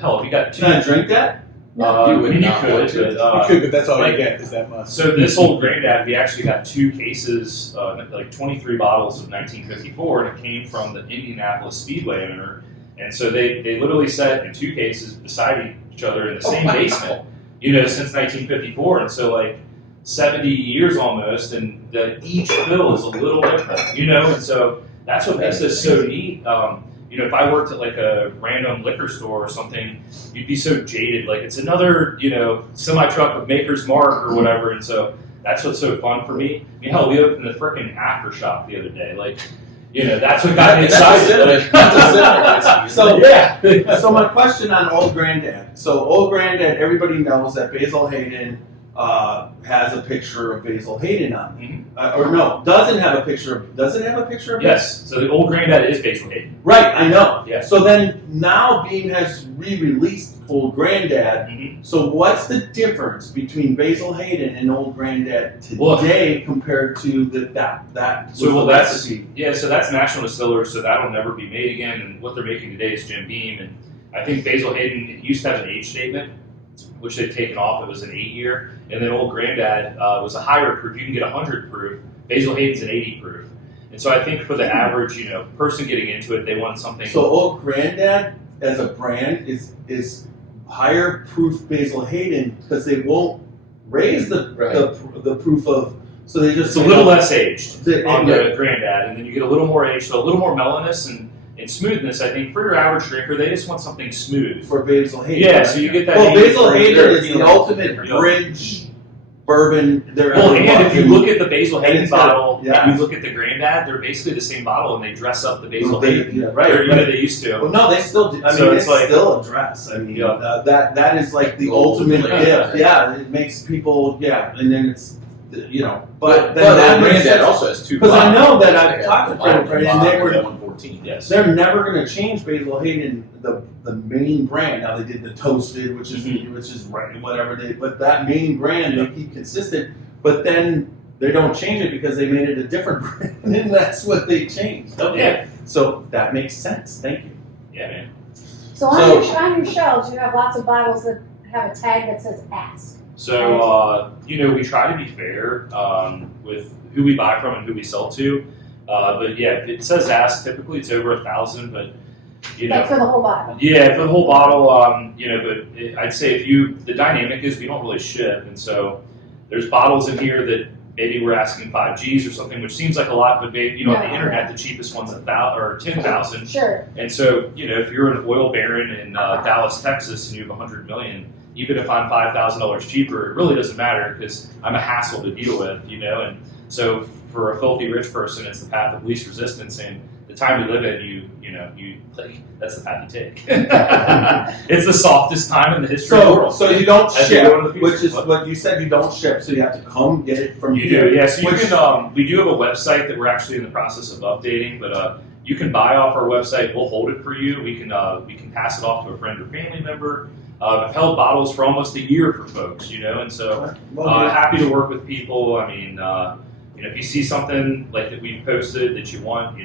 hell. If you got two, Can I drink that? You would you not could, want to. but, You could, but that's all like- you get is that much. So this old granddad, we actually got 2 cases, like 23 bottles of 1954, and it came from the Indianapolis Speedway owner. And so they literally sat in 2 cases beside each other in the same basement, since 1954. And so like 70 years almost, and each fill is a little different, and so that's what makes this so neat. If I worked at like a random liquor store or something, you'd be so jaded. Like it's another, semi-truck with Maker's Mark or whatever. And so that's what's so fun for me. I mean, hell, we opened the frickin' Aftershock the other day. Like, that's what got me excited. So my question on Old Granddad. So Old Granddad, everybody knows that Basil Hayden has a picture of Basil Hayden on it. Mm-hmm. Or no, does it have a picture of Yes. So the old granddad is Basil Hayden. Right, I know. Yeah. So then now Beam has re-released Old Granddad. Mm-hmm. So what's the difference between Basil Hayden and Old Granddad today compared to that? So well, that's recipe? So that's National Distillers. So that'll never be made again. And what they're making today is Jim Beam. And I think Basil Hayden used to have an age statement, which they've taken off. It was an 8-year. And then Old Granddad was a higher proof. You can get 100 proof. Basil Hayden's an 80 proof. And so I think for the average, person getting into it, they want something. So Old Granddad as a brand is higher proof Basil Hayden because they won't raise the proof of. So they just it's a little less aged on the Right. Granddad, and then you get a little more aged, so a little more mellowness and smoothness. I think for your average drinker, they just want something smooth. for Basil Hayden. Yeah, so you get that. Well, age Basil where Hayden they're, is the ultimate bridge bourbon. Well, and if you look at the Basil Hayden it's got- bottle yeah. and you look at the Granddad, they're basically the same bottle, and they dress up the Basil Well, they- Hayden. yeah, right, They're, right. they used to. Well, no, they still do. I So mean, it's it's like- still a dress. I mean, Yeah. that is like the ultimate gift. Yeah, it makes people. Yeah, and then it's but then But that makes Granddad sense. also has 2 Because I know that They I've have talked the to friends, bottom and they and were. the 114. Yes. They're never going to change Basil Hayden, the main brand. Now they did the toasted, which is right, whatever they. But that main brand they keep consistent. But then they don't change it because they made it a different brand, and that's what they changed. Okay, Yeah. so that makes sense. Thank you. Yeah, man. So on your shelves, you have lots of bottles that have a tag that says "Ask." So, we try to be fair with who we buy from and who we sell to. But yeah, if it says ask, typically it's over 1,000, but Like for the whole bottle. Yeah, for the whole bottle, but I'd say the dynamic is we don't really ship, and so there's bottles in here that maybe we're asking 5 G's or something, which seems like a lot, but on the internet, the cheapest one's 1,000 or 10,000. Sure. And so, if you're an oil baron in Dallas, Texas, and you have 100 million, even if I'm $5,000 cheaper, it really doesn't matter because I'm a hassle to deal with, and so for a filthy rich person, it's the path of least resistance, and the time we live in, you that's the path you take. It's the softest time in the history of the world. So you don't As we go into the ship, future. which is what you said. You don't ship, so you have to come get it from You here. do, yeah. So you Which- can. We do have a website that we're actually in the process of updating, but you can buy off our website. We'll hold it for you. We can pass it off to a friend or family member. I've held bottles for almost a year for folks, and so happy to work with people. I mean, if you see something like that we posted that you want,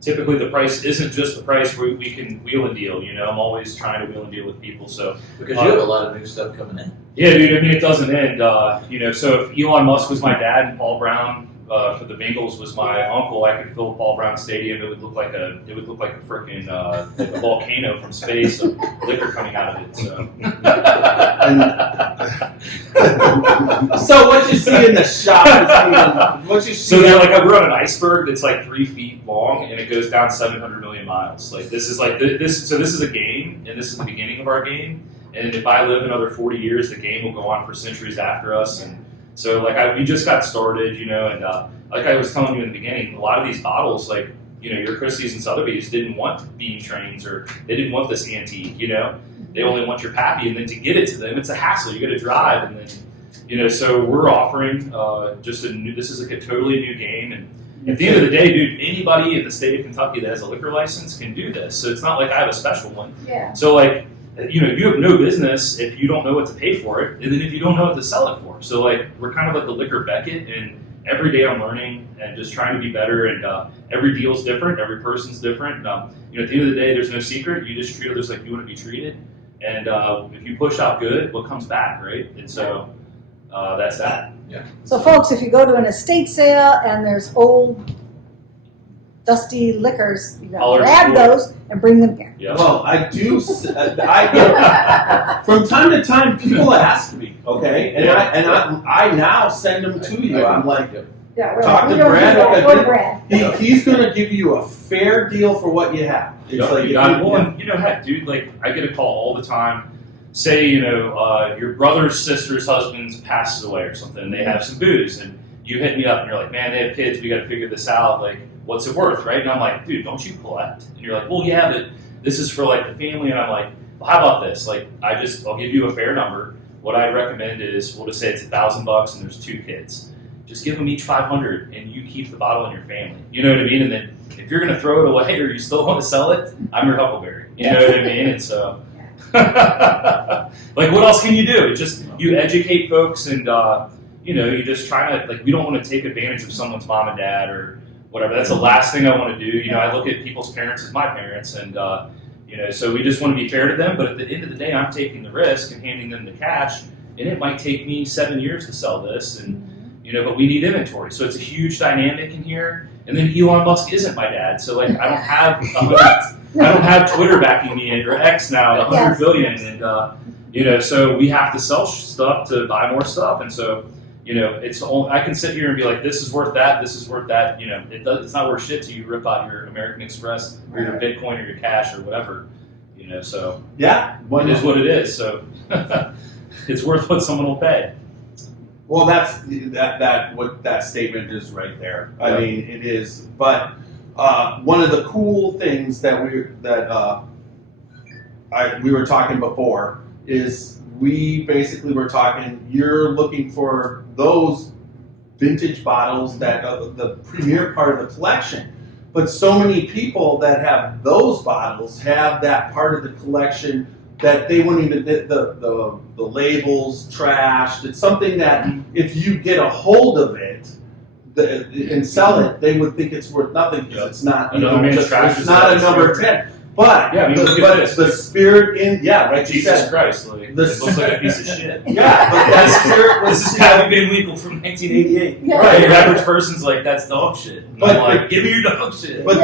typically the price isn't just the price. We can wheel and deal. I'm always trying to wheel and deal with people. So Because you have a lot of new stuff coming in. yeah, dude. I mean, it doesn't end. So if Elon Musk was my dad and Paul Brown for the Bengals was my uncle, I could fill Paul Brown Stadium. It would look like a freaking like a volcano from space of liquor coming out of it. So. So what you see in the shop is what you see. So they're like we're on an iceberg that's like 3 feet long and it goes down 700 million miles. Like this is like this. So this is a game, and this is the beginning of our game. And if I live another 40 years, the game will go on for centuries after us. And so we just got started, and like I was telling you in the beginning, a lot of these bottles, like your Christie's and Sotheby's, didn't want beam trains or they didn't want this antique. They only want your pappy, and then to get it to them, it's a hassle. You got to drive, and then so we're offering this is like a totally new game. And at the end of the day, dude, anybody in the state of Kentucky that has a liquor license can do this. So it's not like I have a special one. Yeah. So you have no business if you don't know what to pay for it, and then if you don't know what to sell it for. So we're kind of like the liquor Beckett, and every day I'm learning and just trying to be better. And every deal's different, every person's different. At the end of the day, there's no secret. You just treat others like you want to be treated, and if you push out good, what comes back, right? And so that's that. Yeah. So folks, if you go to an estate sale and there's old dusty liquors, you gotta Holler grab school. those and bring them here. Yeah. Well, I do. I get from time to time people ask me, okay, and I now send them to you. I'm like, Yeah, really. Talk to We don't Brad, do that. okay, Go to good. Brad. he's going to give you a fair deal for what you have. It's like you got one. Heck, dude, I get a call all the time. Say, your brother's sister's husband passes away or something. They have some booze, and you hit me up, and you're like, "Man, they have kids. We got to figure this out. What's it worth, right?" And I'm like, "Dude, don't you collect?" And you're like, "Well, yeah, but this is for the family." And I'm like, "Well, how about this? I'll give you a fair number. what I recommend is, we'll just say it's $1,000 and there's 2 kids. Just give them each $500 and you keep the bottle in your family. You know what I mean? And then if you're going to throw it away or you still want to sell it, I'm your Huckleberry. You know what I mean? And so, like, what else can you do? Just, you educate folks and, you know, you just try to, like, we don't want to take advantage of someone's mom and dad or whatever. That's the last thing I want to do. You know, I look at people's parents as my parents, and, you know, so we just want to be fair to them. But at the end of the day, I'm taking the risk and handing them the cash, and it might take me 7 years to sell this, and, you know, but we need inventory. So it's a huge dynamic in here. And then Elon Musk isn't my dad, so, like, I don't have I don't have Twitter backing me, or X now, 100 billion, and, you know, so we have to sell stuff to buy more stuff, and so, you know, it's all, I can sit here and be like, this is worth that, this is worth that. You know, it's not worth shit till you rip out your American Express or your Bitcoin or your cash or whatever. You know, so yeah, it is what it is. So it's worth what someone will pay. Well, that's what that statement is right there. I mean, it is. But one of the cool things that we were talking before is, we basically were talking, you're looking for those vintage bottles that are the premier part of the collection. But so many people that have those bottles have that part of the collection that they wouldn't even, the labels trashed. It's something that if you get a hold of it and sell it, they would think it's worth nothing because it's not, you know, it's not a number 10. But, yeah, I mean, the spirit in, right, Jesus Christ, like, it looks like a piece of shit. Yeah, but that spirit was, this is Pappy Van Winkle from 1988. Yeah. Right, your average person's like, that's dog shit. And I'm like, give me your dog shit. But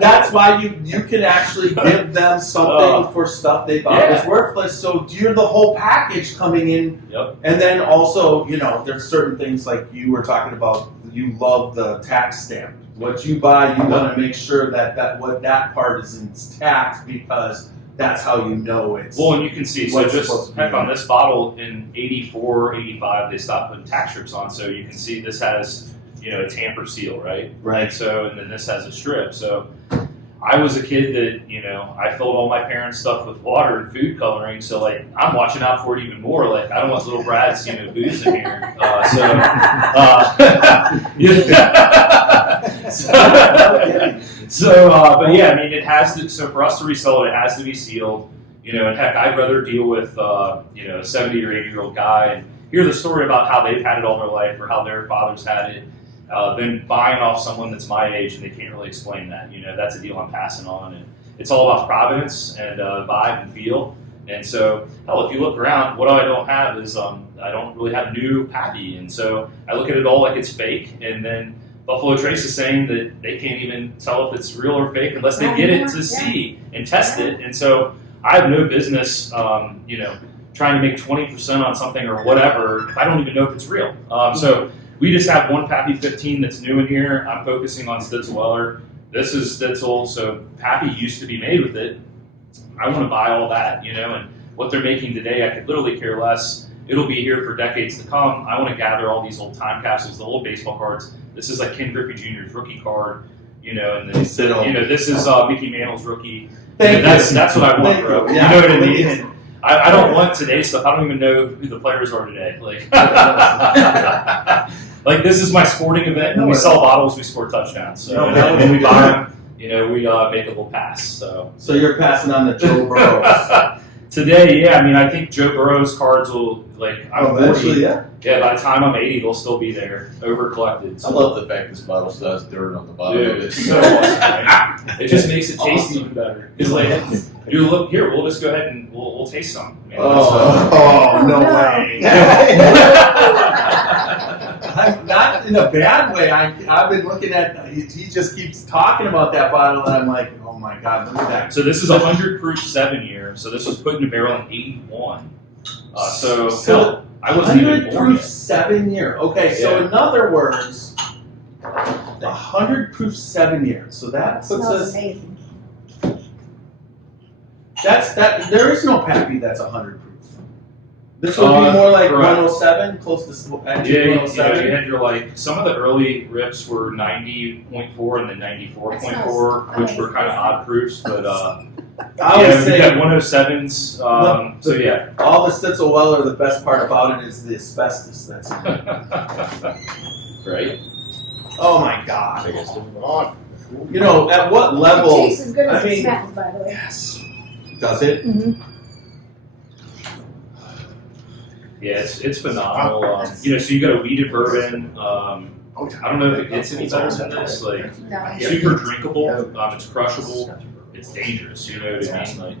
that's why you can actually give them something for stuff they thought was worthless. So you're the whole package coming in. Yep. And then also, you know, there's certain things like you were talking about, you love the tax stamp. What you buy, you want to make sure that that part is intact, because that's how you know it's. Well, and you can see, so just heck on this bottle in 84, 85, they stopped putting tax strips on. So you can see this has, you know, a tamper seal, right? Right. And so, and then this has a strip. So I was a kid that, you know, I filled all my parents' stuff with water and food coloring. So, like, I'm watching out for it even more. Like, I don't want little Brad's, you know, booze in here. But yeah, I mean, it has to, so for us to resell it, it has to be sealed, you know, and heck, I'd rather deal with, you know, a 70 or 80-year-old guy and hear the story about how they've had it all their life or how their fathers had it, than buying off someone that's my age and they can't really explain that. You know, that's a deal I'm passing on, and it's all about provenance and vibe and feel. And so, hell, if you look around, what I don't have is, I don't really have new Pappy, and so I look at it all like it's fake, and then Buffalo Trace is saying that they can't even tell if it's real or fake unless they get it to see and test it. And so I have no business, you know, trying to make 20% on something or whatever if I don't even know if it's real. So we just have one Pappy 15 that's new in here. I'm focusing on Stitzelweller. This is Stitzel, so Pappy used to be made with it. I want to buy all that, you know, and what they're making today, I could literally care less. It'll be here for decades to come. I want to gather all these old time capsules, the old baseball cards. This is like Ken Griffey Jr.'s rookie card, you know, and then, you know, this is Mickey Mantle's rookie. That's what I want, bro. You know what I mean? And I don't want today's stuff. I don't even know who the players are today. Like, like this is my sporting event. When we sell bottles, we score touchdowns. So when we buy them, you know, we make a little pass. So you're passing on the Joe Burrows. Today, yeah, I mean, I think Joe Burrow's cards will, like, I'm 40. Yeah, by the time I'm 80, they'll still be there, over collected. So. I love the fact this bottle still has dirt on the bottom of Dude, it. it's so awesome, right? It just makes it taste even better. It's like, you look here, we'll just go ahead and we'll taste some. Man. No way. Not in a bad way. I've been looking at, he just keeps talking about that bottle, and I'm like, oh my God, look at that. So this is 100 proof 7-year. So this was put in a barrel in 81. So I wasn't even 100 born proof yet. 7-year. Okay, so in other words, 100 proof 7-year. So that puts us. Amazing. That. There is no Pappy that's 100 proof. This would be more like 107, close to 107. You had your, like, some of the early rips were 90.4 and then 94.4, which were kind of odd proofs, but I would Yeah, we say got 107s. So yeah. all the Stitzelweller, the best part about it is the asbestos that's in it. Right. Oh my God. You know, at what It level? tastes as good as I mean- it smells, by the way. Yes. Does it? Mm-hmm. Yeah, it's phenomenal. So you got a weeded bourbon. I don't know if it gets any better than this. Like, No. super drinkable. It's crushable. It's dangerous. You know what I mean? Like,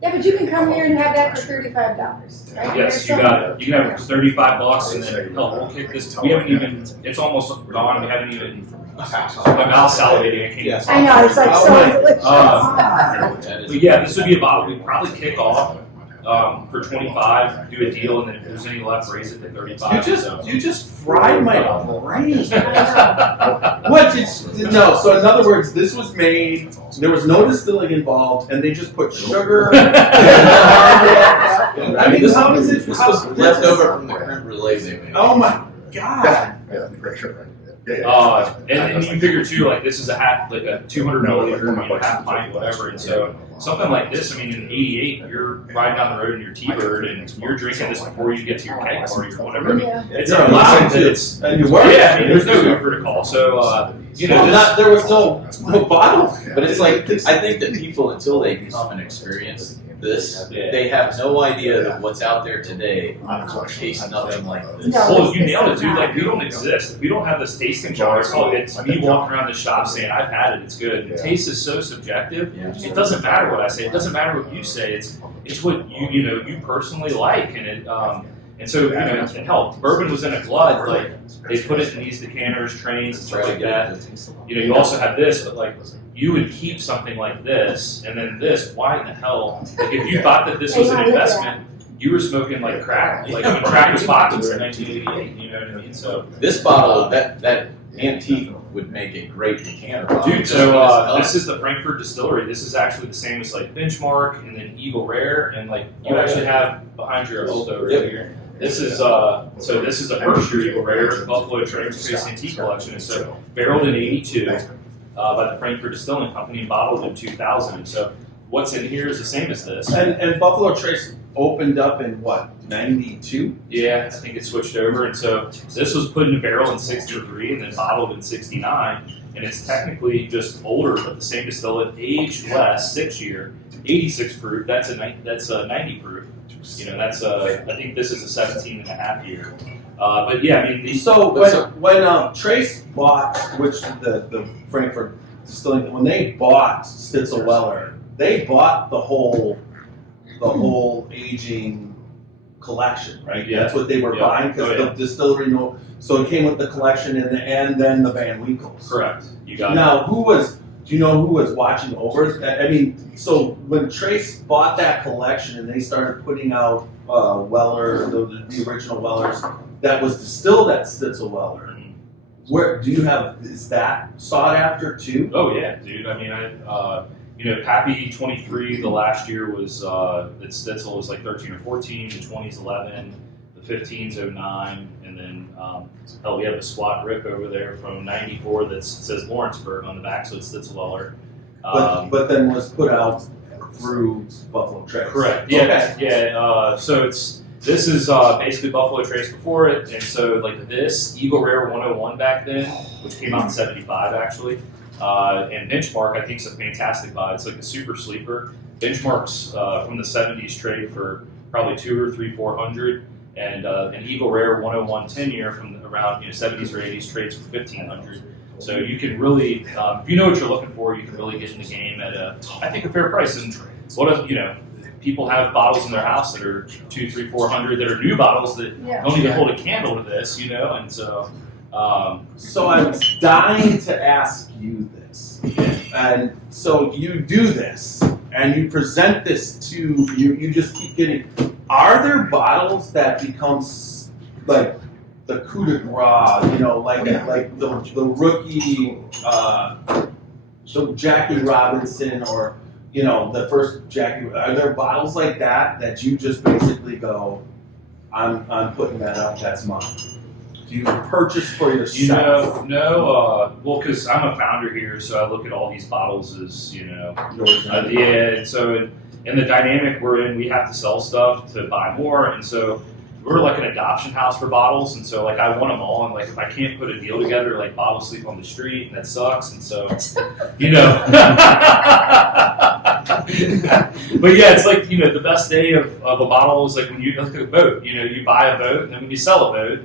Yeah, but you can come here and have that for $35, right? yes, you got it. You can have it for $35, and then we'll kick this. We haven't even. It's almost gone. We haven't even. My mouth's salivating. I can't. Yes. I know, it's like so delicious. But yeah, this would be a bottle we'd probably kick off for 25, do a deal, and then if there's any left, raise it to 35. You just fried my brain. I What did no? So in other words, this was made. There was no distilling involved, and they just put sugar. I mean, how does it? This How, was left over from the creme brulee they made. oh my God! And you figure too, like this is a half, like a 200 milliliter, half pint, whatever. And so something like this, I mean, in '88, you're riding down the road in your T-Bird, and you're drinking this before you get to your keg party or whatever. I mean, Yeah. it's You're a allowed blessing that to. it's. And you were. Yeah, I mean, there's no Uber to call, so There was no bottle. But it's like, I think that people, until they come and experience this, Yeah. they have no idea that what's out there today tastes nothing like this. No. Well, you nailed it, dude. Like, we don't exist. We don't have this tasting bar. It's me walking around the shop saying, I've had it, it's good. Taste is so subjective. Yeah. It doesn't matter what I say. It doesn't matter what you say. It's what you personally like. And so, and hell, bourbon was in a glut. Like, they put it in these decanters, trains, and stuff like that. You also have this, but like, you would keep something like this, and then this. Why in the hell? Like, if you thought that this was an investment, you were smoking like crack. Like when crack was popular in 1988. You know what I mean? So, This bottle, that antique would make a great decanter bottle. dude. Just So when it's done. this is the Frankfurt Distillery. This is actually the same as like Benchmark, and then Eagle Rare, and like you actually have behind your Aldo right here. This is this is a first year Eagle Rare Buffalo Trace Antique Collection. And so barreled in '82 by the Frankfurt Distilling Company and bottled in 2000. And so what's in here is the same as this. And Buffalo Trace opened up in what, 92? Yeah, I think it switched over. And so this was put in a barrel in '63 and then bottled in '69. And it's technically just older, but the same distillate, aged less, 6 year, 86 proof. That's a 90 proof. That's I think this is a 17 and a half year. But yeah, I mean these. So when Trace bought, which the Frankfurt Distilling, when they bought Stitzelweller, they bought the whole aging collection, right? Yeah. That's what they were buying because the distillery so it came with the collection and then the Van Winkles. Correct. You got Now, do you know who was watching over? I mean, so when Trace bought that collection and they started putting out Weller, the original Wellers that was distilled at Stitzelweller, where do you have? Is that sought after too? Oh yeah, dude. I mean, Pappy 23. The last year was that Stitzel was like 13 or 14. The 20's 11. The 15's 09. And then we have a squat rip over there from '94 that says Lawrenceburg on the back, so it's Stitzelweller. But then was put out through Buffalo Trace. Correct. Yeah. Okay. Yeah. So this is basically Buffalo Trace before it, and so like this Eagle Rare 101 back then, which came out in '75 actually, and Benchmark I think is a fantastic buy. It's like a super sleeper. Benchmark's from the '70s trade for probably 200 or 400, and an Eagle Rare 101 10 year from around '70s or '80s trades for 1,500. So you can really, if you know what you're looking for, you can really get in the game at I think a fair price. And what if people have bottles in their house that are 200, 300, 400 that are new bottles that don't even hold a candle to this, and so. So I'm dying to ask you this, and so you do this, and you present this to you. You just keep getting. Are there bottles that become like the coup de grace? Like the rookie, so Jackie Robinson, or the first Jackie. Are there bottles like that you just basically go, I'm putting that up. That's mine. Do you purchase for yourself? Well, because I'm a founder here, so I look at all these bottles as, Yours. and so in the dynamic we're in, we have to sell stuff to buy more, and so we're like an adoption house for bottles, and so like I want them all, and like if I can't put a deal together, like bottles sleep on the street, and that sucks, and so, But yeah, it's like, the best day of a bottle is like when you look at a boat, you buy a boat, and then when you sell a boat,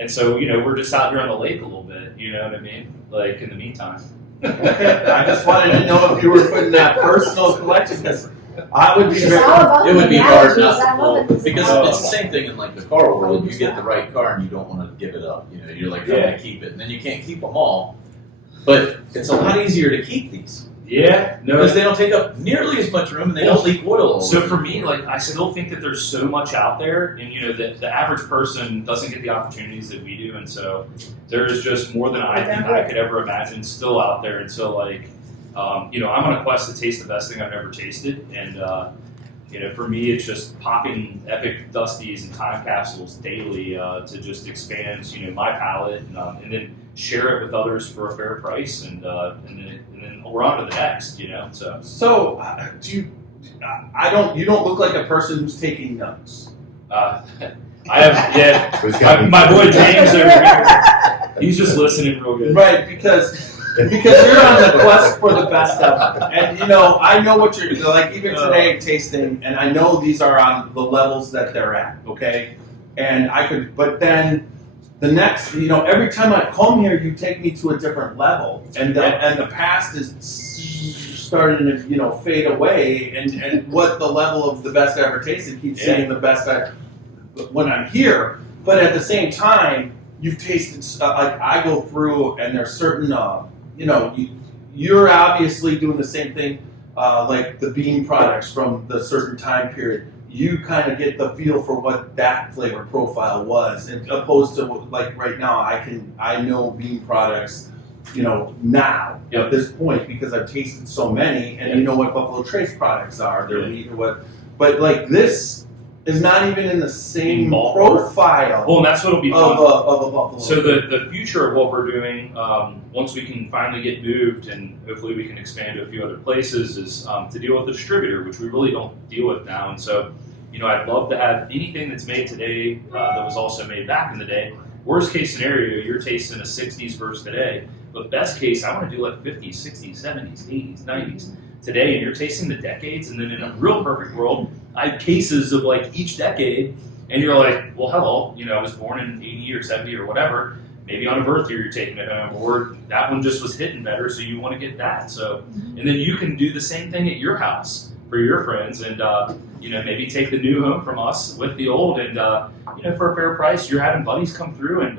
and so, we're just out here on the lake a little bit, you know what I mean? Like, in the meantime. Okay, I just wanted to know if you were putting that personal collection, because I would be It's very... all about It the would be hard analogies. not I to love pull, it. because it's the same thing in like the car world. You get the right car and you don't want to give it up. You're like, I'm going to keep it, and then you can't keep them all. But it's a lot easier to keep these. Yeah, no. Because they don't take up nearly as much room and they don't leak oil. So for me, like, I still think that there's so much out there, and that the average person doesn't get the opportunities that we do, and so there's just more than I think I could ever imagine still out there. And so, like, I'm on a quest to taste the best thing I've ever tasted, and for me, it's just popping epic dusties and time capsules daily to just expand, my palate, and then share it with others for a fair price, and then we're on to the next, So do you don't look like a person who's taking notes. I have, my boy James over here. He's just listening real good. Right, because you're on the quest for the best of it. And I know what you're doing. Like even today tasting, and I know these are on the levels that they're at, okay? And but then the next, every time I come here, you take me to a different level, and the past is starting to fade away, and what the level of the best ever tasted keeps saying the best when I'm here. But at the same time, you've tasted like I go through, and there's certain you're obviously doing the same thing, like the bean products from the certain time period. You kind of get the feel for what that flavor profile was, and opposed to like right now, I know bean products, now at this point because I've tasted so many, and you know what Buffalo Trace products are, their meat or what. But like this is not even in the same profile. Well, and that's what'll be fun. Of a Buffalo. So the future of what we're doing, once we can finally get moved, and hopefully we can expand to a few other places, is to deal with the distributor, which we really don't deal with now. And so, I'd love to have anything that's made today that was also made back in the day. Worst case scenario, you're tasting a 60s versus today. But best case, I want to do like 50s, 60s, 70s, 80s, 90s today, and you're tasting the decades. And then in a real perfect world, I have cases of like each decade, and you're like, well, hello, I was born in 80 or 70 or whatever. Maybe on a birth year you're taking it home, or that one just was hitting better, so you want to get that. So, and then you can do the same thing at your house for your friends, and maybe take the new home from us with the old, and for a fair price, you're having buddies come through and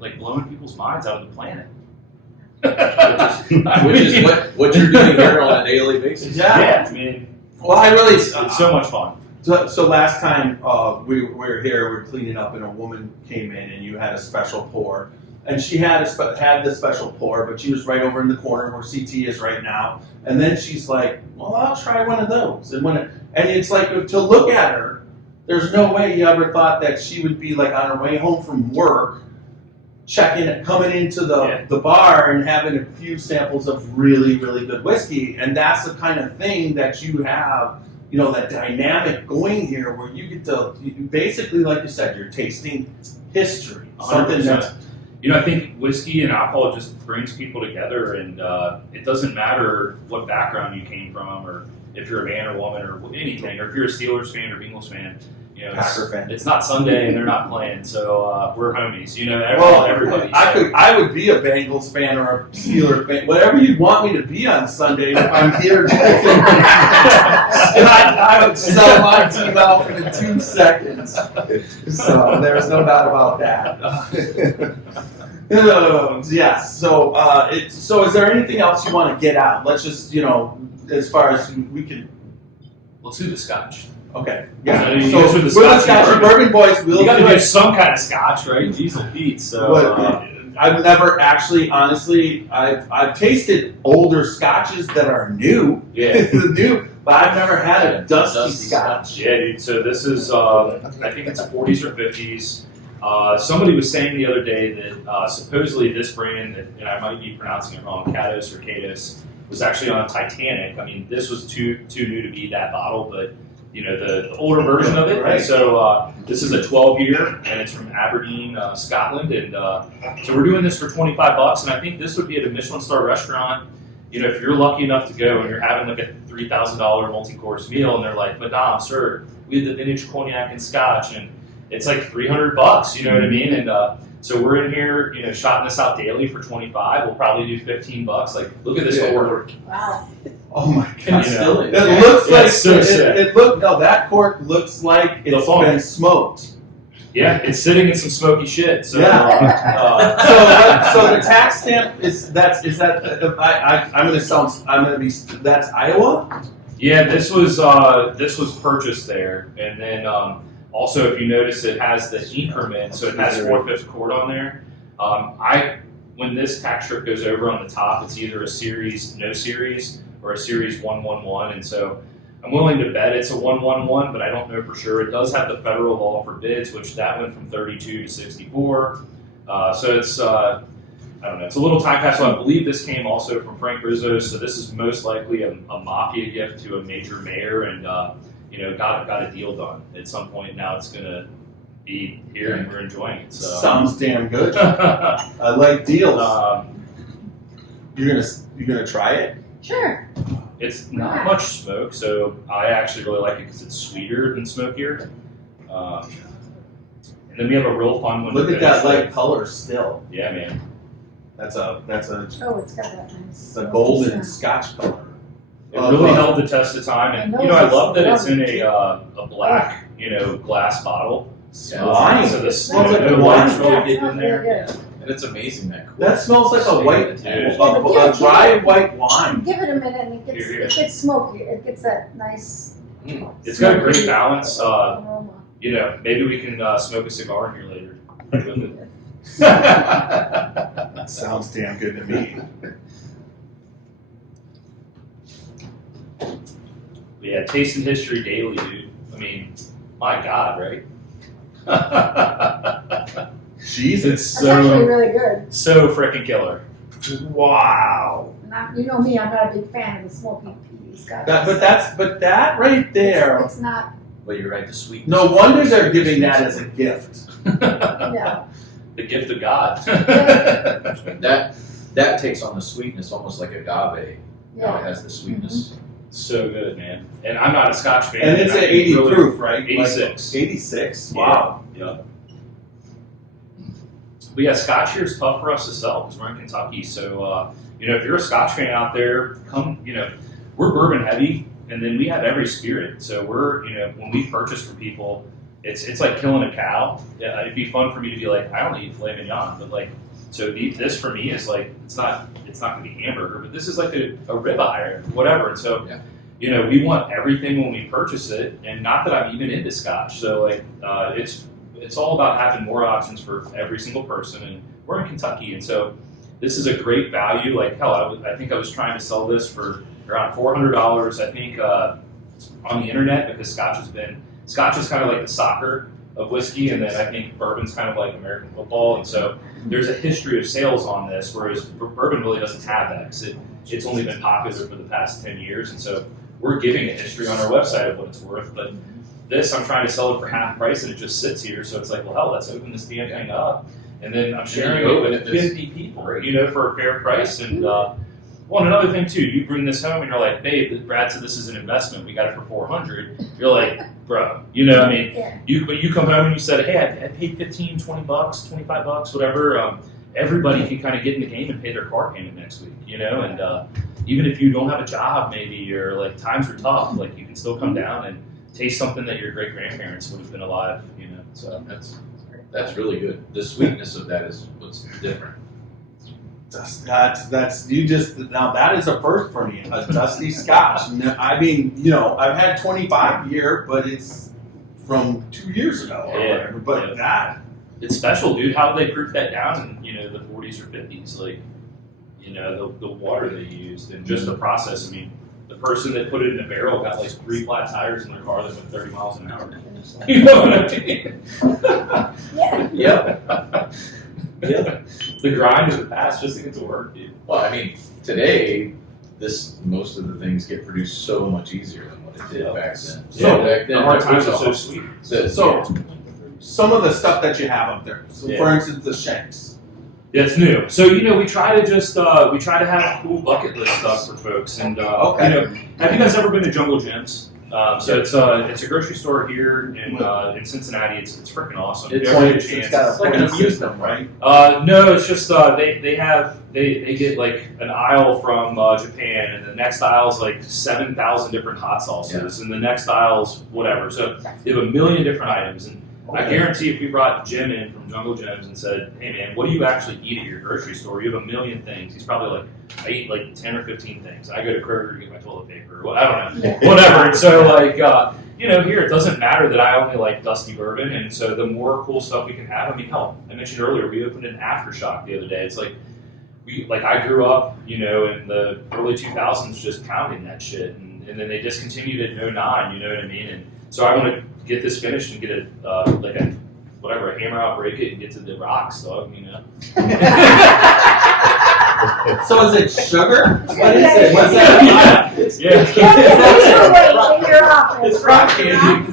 like blowing people's minds out of the planet. which is what you're doing here on a daily basis. Yeah, I mean, well, it's so much fun. So last time we were here, we were cleaning up, and a woman came in, and you had a special pour, and she had the special pour, but she was right over in the corner where CT is right now. And then she's like, "Well, I'll try one of those." And it's like, to look at her, there's no way you ever thought that she would be like on her way home from work, coming into the bar and having a few samples of really, really good whiskey. And that's the kind of thing that you have, that dynamic going here, where you get to basically, like you said, you're tasting history. 100%. Something that's I think whiskey and alcohol just brings people together, and it doesn't matter what background you came from, or if you're a man or woman or anything, or if you're a Steelers fan or Bengals fan. Packer fan. It's not Sunday and they're not playing, so we're homies. Everybody. I would be a Bengals fan or a Steelers fan, whatever you want me to be on Sunday. If I'm here, I would sell my team out in 2 seconds. So there's no doubt about that. Yes. So is there anything else you want to get out? Let's just as far as we can. Let's do the Scotch. Okay. Yeah. So we're the Scotchy Bourbon boys. You got to do some kind of Scotch, right? Diesel Pete. So I've never actually, honestly, I've tasted older Scotches that are new. Yeah. New, but I've never had a dusty Scotch. Yeah, dude. So this is, I think it's 40s or 50s. Somebody was saying the other day that supposedly this brand, and I might be pronouncing it wrong, Cados or Cados, was actually on Titanic. I mean, this was too new to be that bottle, but the older version of it. Right. And so this is a 12-year, and it's from Aberdeen, Scotland. And so we're doing this for $25, and I think this would be at a Michelin star restaurant. If you're lucky enough to go and you're having like a $3,000 multi-course meal, and they're like, "Madame, sir, we have the vintage cognac and Scotch," and it's like $300. You know what I mean? And so we're in here, shotting this out daily for $25. We'll probably do $15. Like, look at this cork. Wow. Oh my Can you god! still it? It looks like It's so sick. that cork looks like it's foam. been smoked. Yeah, it's sitting in some smoky shit. So, Yeah. So the tax stamp that's Iowa. Yeah, this was purchased there, and then also if you notice it has the increment, so it has 4/5 quart on there. When this tax strip goes over on the top, it's either a series, no series, or a series 111, and so I'm willing to bet it's a 111, but I don't know for sure. It does have the federal law forbids, which that went from 32 to 64. So it's I don't know. It's a little time capsule. I believe this came also from Frank Rizzo, so this is most likely a mafia gift to a major mayor, and got a deal done at some point. Now it's gonna be here, and we're enjoying it. So. Sounds damn good. I like deals. You're gonna try it? Sure. It's not much smoke, so I actually really like it because it's sweeter than smokier. And then we have a real fun one. Look to at that finish light with. color still. Yeah, man. That's a Oh, it's got that nice. it's a golden Scotch color. It really held the test of time, and And I those love that are it's in a black, glass bottle. Wine. So the Smells like no wine. light's really Yeah, it getting smells in really there. good. And it's amazing that cool. That smells like a State white, of the town. a dry white wine. Give it a minute and it Here. gets smoky. It gets that nice It's got a great balance. aroma. Maybe we can smoke a cigar in here later. That sounds damn good to me. Yeah, taste and history daily, dude. I mean, my God, right? Jesus. That's actually really good. So freaking killer. Wow. You know me, I'm not a big fan of the smoky peaty Scotch. But that right there. It's not. But you're right, the sweetness. No wonder they're giving that as a gift. No. The gift of God. That takes on the sweetness almost like agave. Now it Yeah. has the sweetness. So good, man. And I'm not a Scotch fan. And it's I at think 80 really- proof, right? 86. Like 86. Wow. Yeah. But yeah, Scotch here is tough for us to sell because we're in Kentucky. So, if you're a Scotch fan out there, come, we're bourbon heavy, and then we have every spirit. So we're, when we purchase for people, it's like killing a cow. Yeah, it'd be fun for me to be like, I only eat filet mignon, but like, so this for me is like, it's not going to be hamburger, but this is like a ribeye or whatever. And so, we want everything when we purchase it, and not that I'm even into Scotch. So like, it's all about having more options for every single person, and we're in Kentucky, and so this is a great value. Like hell, I think I was trying to sell this for around $400. I think on the internet, because Scotch is kind of like the soccer of whiskey, and then I think bourbon's kind of like American football, and so there's a history of sales on this, whereas bourbon really doesn't have that because it's only been popular for the past 10 years, and so we're giving a history on our website of what it's worth, but this, I'm trying to sell it for half price, and it just sits here. So it's like, well, hell, let's open this damn thing up, and then I'm sharing it with 50 people, for a fair price. And and another thing too, you bring this home, and you're like, babe, Brad said this is an investment. We got it for $400. You're like, bro, Yeah. you come home and you said, hey, I paid $15, $20, $25, whatever. Everybody can kind of get in the game and pay their car payment next week, and even if you don't have a job, maybe, or like times are tough, like you can still come down and taste something that your great grandparents would have been alive, So That's really good. The sweetness of that is what's different. That's you just now that is a first for me. A dusty Scotch. No, I mean, I've had 25 year, but it's from 2 years ago or whatever. But that it's special, dude. How do they proof that down in the 40s or 50s? Like, the water they used and just the process. I mean, the person that put it in a barrel got like 3 flat tires in their car that went 30 miles an hour. You know what I mean? Yeah. Yep. Yep. The grind is the past just to get to work, dude. Well, I mean, today, most of the things get produced so much easier than what it did back then. So back then, the hard it times was are so all- sweet. So, some of the stuff that you have up there. So, Yeah. for instance, the shanks. Yeah, it's new. So, you know, we try to have cool bucket list stuff for folks. And, Okay. you know, have you guys ever been to Jungle Gyms? So it's a grocery store here in Cincinnati. It's freaking awesome. If you ever get a chance. It's like an point amusement, system, right? No, it's just they get like an aisle from Japan, and the next aisle is like 7,000 different hot sauces, and the next aisle is whatever. So they have a million different items, and I guarantee if we brought Jim in from Jungle Gyms and said, "Hey man, what do you actually eat at your grocery store?" You have a million things. He's probably like, "I eat like 10 or 15 things. I go to Kroger to get my toilet paper. Well, I don't know, whatever." And so like. You know, here it doesn't matter that I only like dusty bourbon, and so the more cool stuff we can have. I mean, hell, I mentioned earlier we opened an Aftershock the other day. It's like I grew up, you know, in the early 2000s just pounding that shit, and then they discontinued it in 09. You know what I mean? And so I want to get this finished and get it a hammer out, break it, and get to the rocks, dog. You know. So is it sugar? What is Yeah, it? What's yeah. that? It's In your office. rock candy.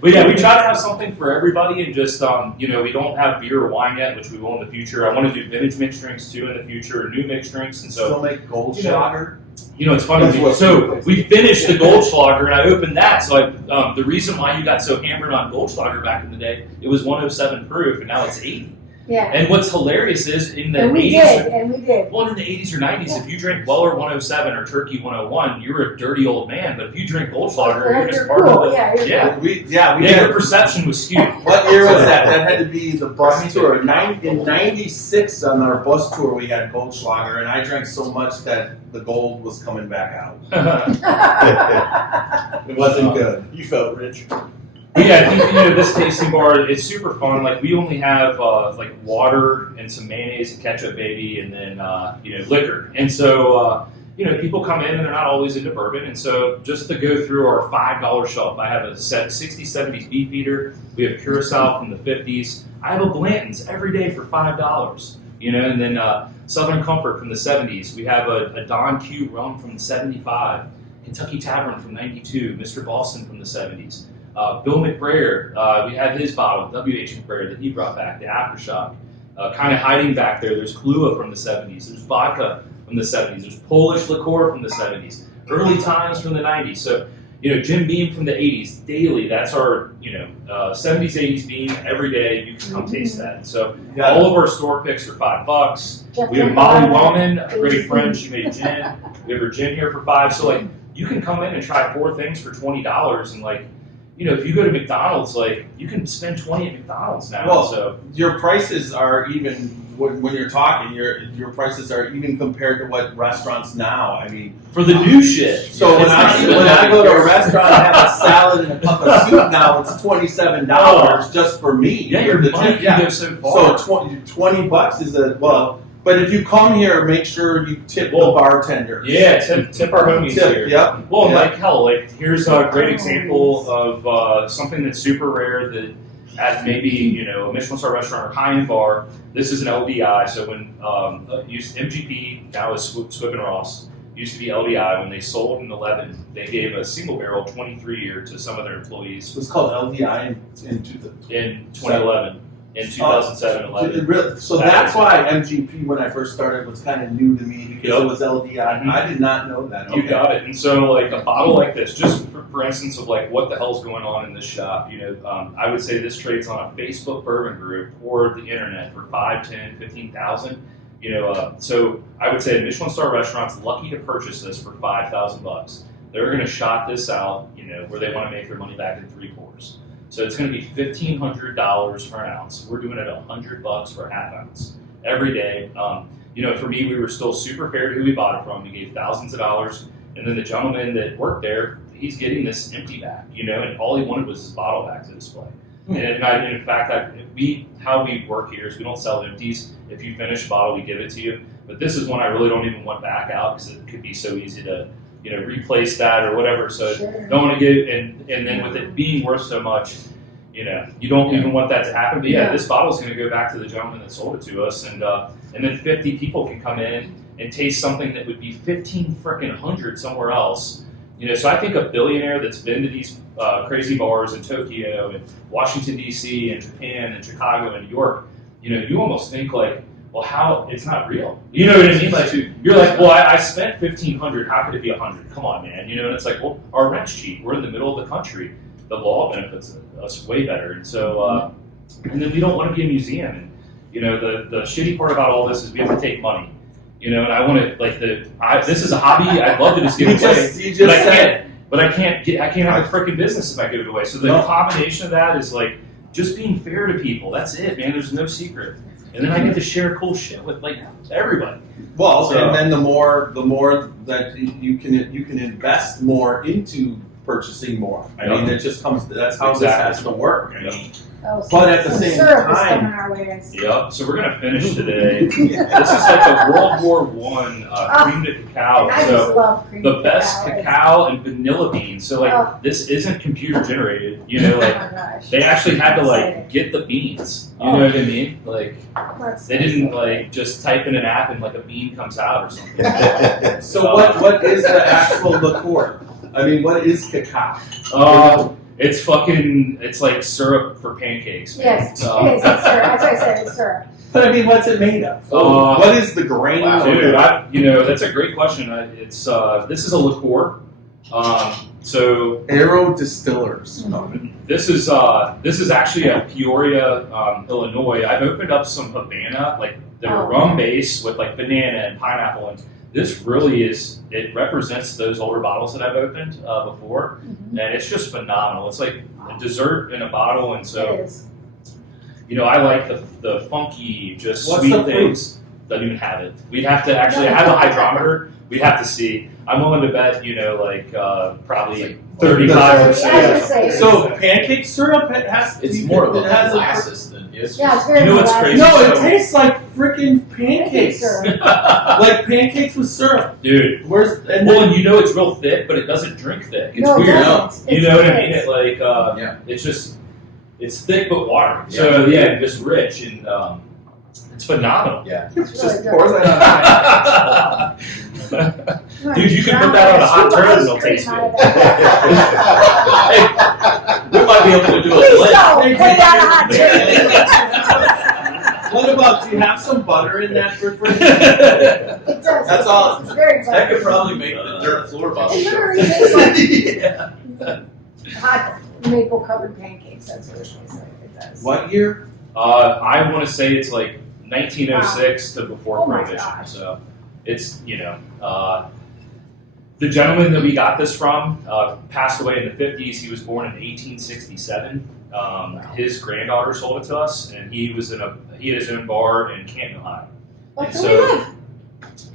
But yeah, we try to have something for everybody, and just you know, we don't have beer or wine yet, which we will in the future. I want to do vintage mixed drinks too in the future, or new mixed drinks, and so Still make Goldschlager. you know, it's funny. So we finished the Goldschlager, and I opened that. So the reason why you got so hammered on Goldschlager back in the day, it was 107 proof, and now it's 80. Yeah. And what's hilarious is in the And we 80s. did. Well, in the 80s or 90s, if you drink Weller 107 or Turkey 101, you're a dirty old man. But if you drink Goldschlager, you're just part cool. of it. Yeah. We Yeah, had. your perception was skewed. What year was that? That had to be the bus tour. In '96, on our bus tour, we had Goldschlager, and I drank so much that the gold was coming back out. It wasn't good. You felt rich. Yeah, I think, you know, this tasting bar, it's super fun. Like, we only have like water and some mayonnaise and ketchup, baby, and then you know, liquor. And so you know, people come in and they're not always into bourbon. And so just to go through our $5 shelf, I have a 60s, 70s Beefeater. We have Curacao from the 50s. I have a Blanton's every day for $5. You know, and then Southern Comfort from the 70s. We have a Don Q rum from the 75. Kentucky Tavern from 92. Mr. Boston from the 70s. Bill McBrayer, we have his bottle, W.H. McBrayer, that he brought back, the Aftershock. Kind of hiding back there, there's Kahlua from the 70s, there's vodka from the 70s, there's Polish liqueur from the 70s, early times from the 90s. So, you know, Jim Beam from the 80s, daily, that's our, you know, 70s, 80s Beam, every day, you can come taste that. So, all of our store picks are $5. We have Molly Wellman, a great friend, she made gin. We have her gin here for $5. So, like, you can come in and try 4 things for $20, and, like, you know, if you go to McDonald's, like, you can spend $20 at McDonald's now. Well, so your prices are even when you're talking. Your prices are even compared to what restaurants now. I mean, for the new shit. so when I go to a restaurant and have a salad and a cup of soup now, it's $27 just for me. Yeah, your with the money tip. can Yeah. go so far. So $20 is a well. But if you come here, make sure you tip the bartender. Yeah, tip our homies here. Yep. Well, Yep. like, hell, like, here's a great example of something that's super rare that at maybe, you know, a Michelin star restaurant or high-end bar, this is an LDI. So when MGP, now is Swip and Ross, used to be LDI. When they sold in 11, they gave a single barrel 23-year to some of their employees It was called LDI in 2011. In 2007, 11. So that's why MGP, when I first started, was kind of new to me because it was LDI. Mhm. I did not know that. You got it. And so, like, a bottle like this, just for instance of, like, what the hell's going on in this shop, you know, I would say this trades on a Facebook bourbon group or the internet for 5, 10, 15,000. You know, so I would say a Michelin star restaurant's lucky to purchase this for $5,000. They're going to shop this out, you know, where they want to make their money back in 3 pours. So it's going to be $1,500 for an ounce. We're doing it $100 for a half ounce every day. You know, for me, we were still super fair to who we bought it from. We gave thousands of dollars, and then the gentleman that worked there, he's getting this empty back, you know, and all he wanted was his bottle back to display. And in fact, how we work here is we don't sell empties. If you finish a bottle, we give it to you. But this is one I really don't even want back out because it could be so easy to, replace that or whatever. So Sure. don't want to get and then with it being worth so much, you don't even want that to happen. But yeah, this bottle is going to go back to the gentleman that sold it to us, and then 50 people can come in and taste something that would be 1,500 somewhere else. So I think a billionaire that's been to these crazy bars in Tokyo and Washington D.C. and Japan and Chicago and New York, you almost think like, well, how it's not real. You know what I mean? Like you're like, well, I spent 1,500. How could it be 100? Come on, man. And it's like, well, our rent's cheap. We're in the middle of the country. The law benefits us way better. And so, and then we don't want to be a museum. And the shitty part about all this is we have to take money. And I want to this is a hobby. I'd love to just give it away, but I can't have a freaking business if I give it away. So the combination of that is like just being fair to people. That's it, man. There's no secret. And then I get to share cool shit with like everybody. Well, and then the more that you can invest more into purchasing more. I mean, it just comes. That's how this has to work. I mean, but at the some same syrup is time, coming our way, I see. Yep. So we're gonna finish today. This is like a World War I cream to cacao. I just love cream the to best cacao. cacao and vanilla beans. So like this isn't computer generated. Oh my gosh. They actually had to like get the beans. You know what I mean? Like That's they didn't so like just type in an app and like a bean comes out or something. so what is the actual liqueur? I mean, what is cacao? It's like syrup for pancakes. Man. Yes, it is. It's syrup. That's why I said it's syrup. But I mean, what's it made of? What is the grain? Wow. Dude, that's a great question. This is a liqueur. So Arrow Distillers. this is actually a Peoria, Illinois. I've opened up some Havana, like they're rum base with like banana and pineapple, and this really it represents those older bottles that I've opened before, and it's just phenomenal. It's like a dessert in a bottle, and so It is. I like the funky, just What's sweet the things. Doesn't even have it. We'd have to actually. I have a hydrometer. We'd have to see. I'm willing to bet, probably 35%. So pancake syrup has. It's more of a it has molasses than it's Yeah, it's just. very You know what's molasses. crazy? No, it tastes like freaking pancakes. syrup. Like pancakes with syrup. Dude. Where's and Well, then, and it's real thick, but it doesn't drink thick. It's No, it weird. doesn't. You It's know what I thick. mean? It like Yeah. it's thick but watery. So yeah, just rich and it's phenomenal. Yeah. It's just really pour good. that on. Dude, you can put that on a hot turd and it'll taste good. We might be able to do a Please blend. don't put it on a hot turd. What about? Do you have some butter in that refrigerator? It does. That's all. It's very That could buttery. probably make the dirt floor bubble. It literally tastes Yeah. like hot maple covered pancakes. That's what it tastes like. It does. What year? I want to say it's like 1906 to before Oh my Prohibition. gosh. So it's the gentleman that we got this from passed away in the 50s. He was born in 1867. His granddaughter sold it to us, and he had his own bar in Canton, Ohio. Like, And do we so live?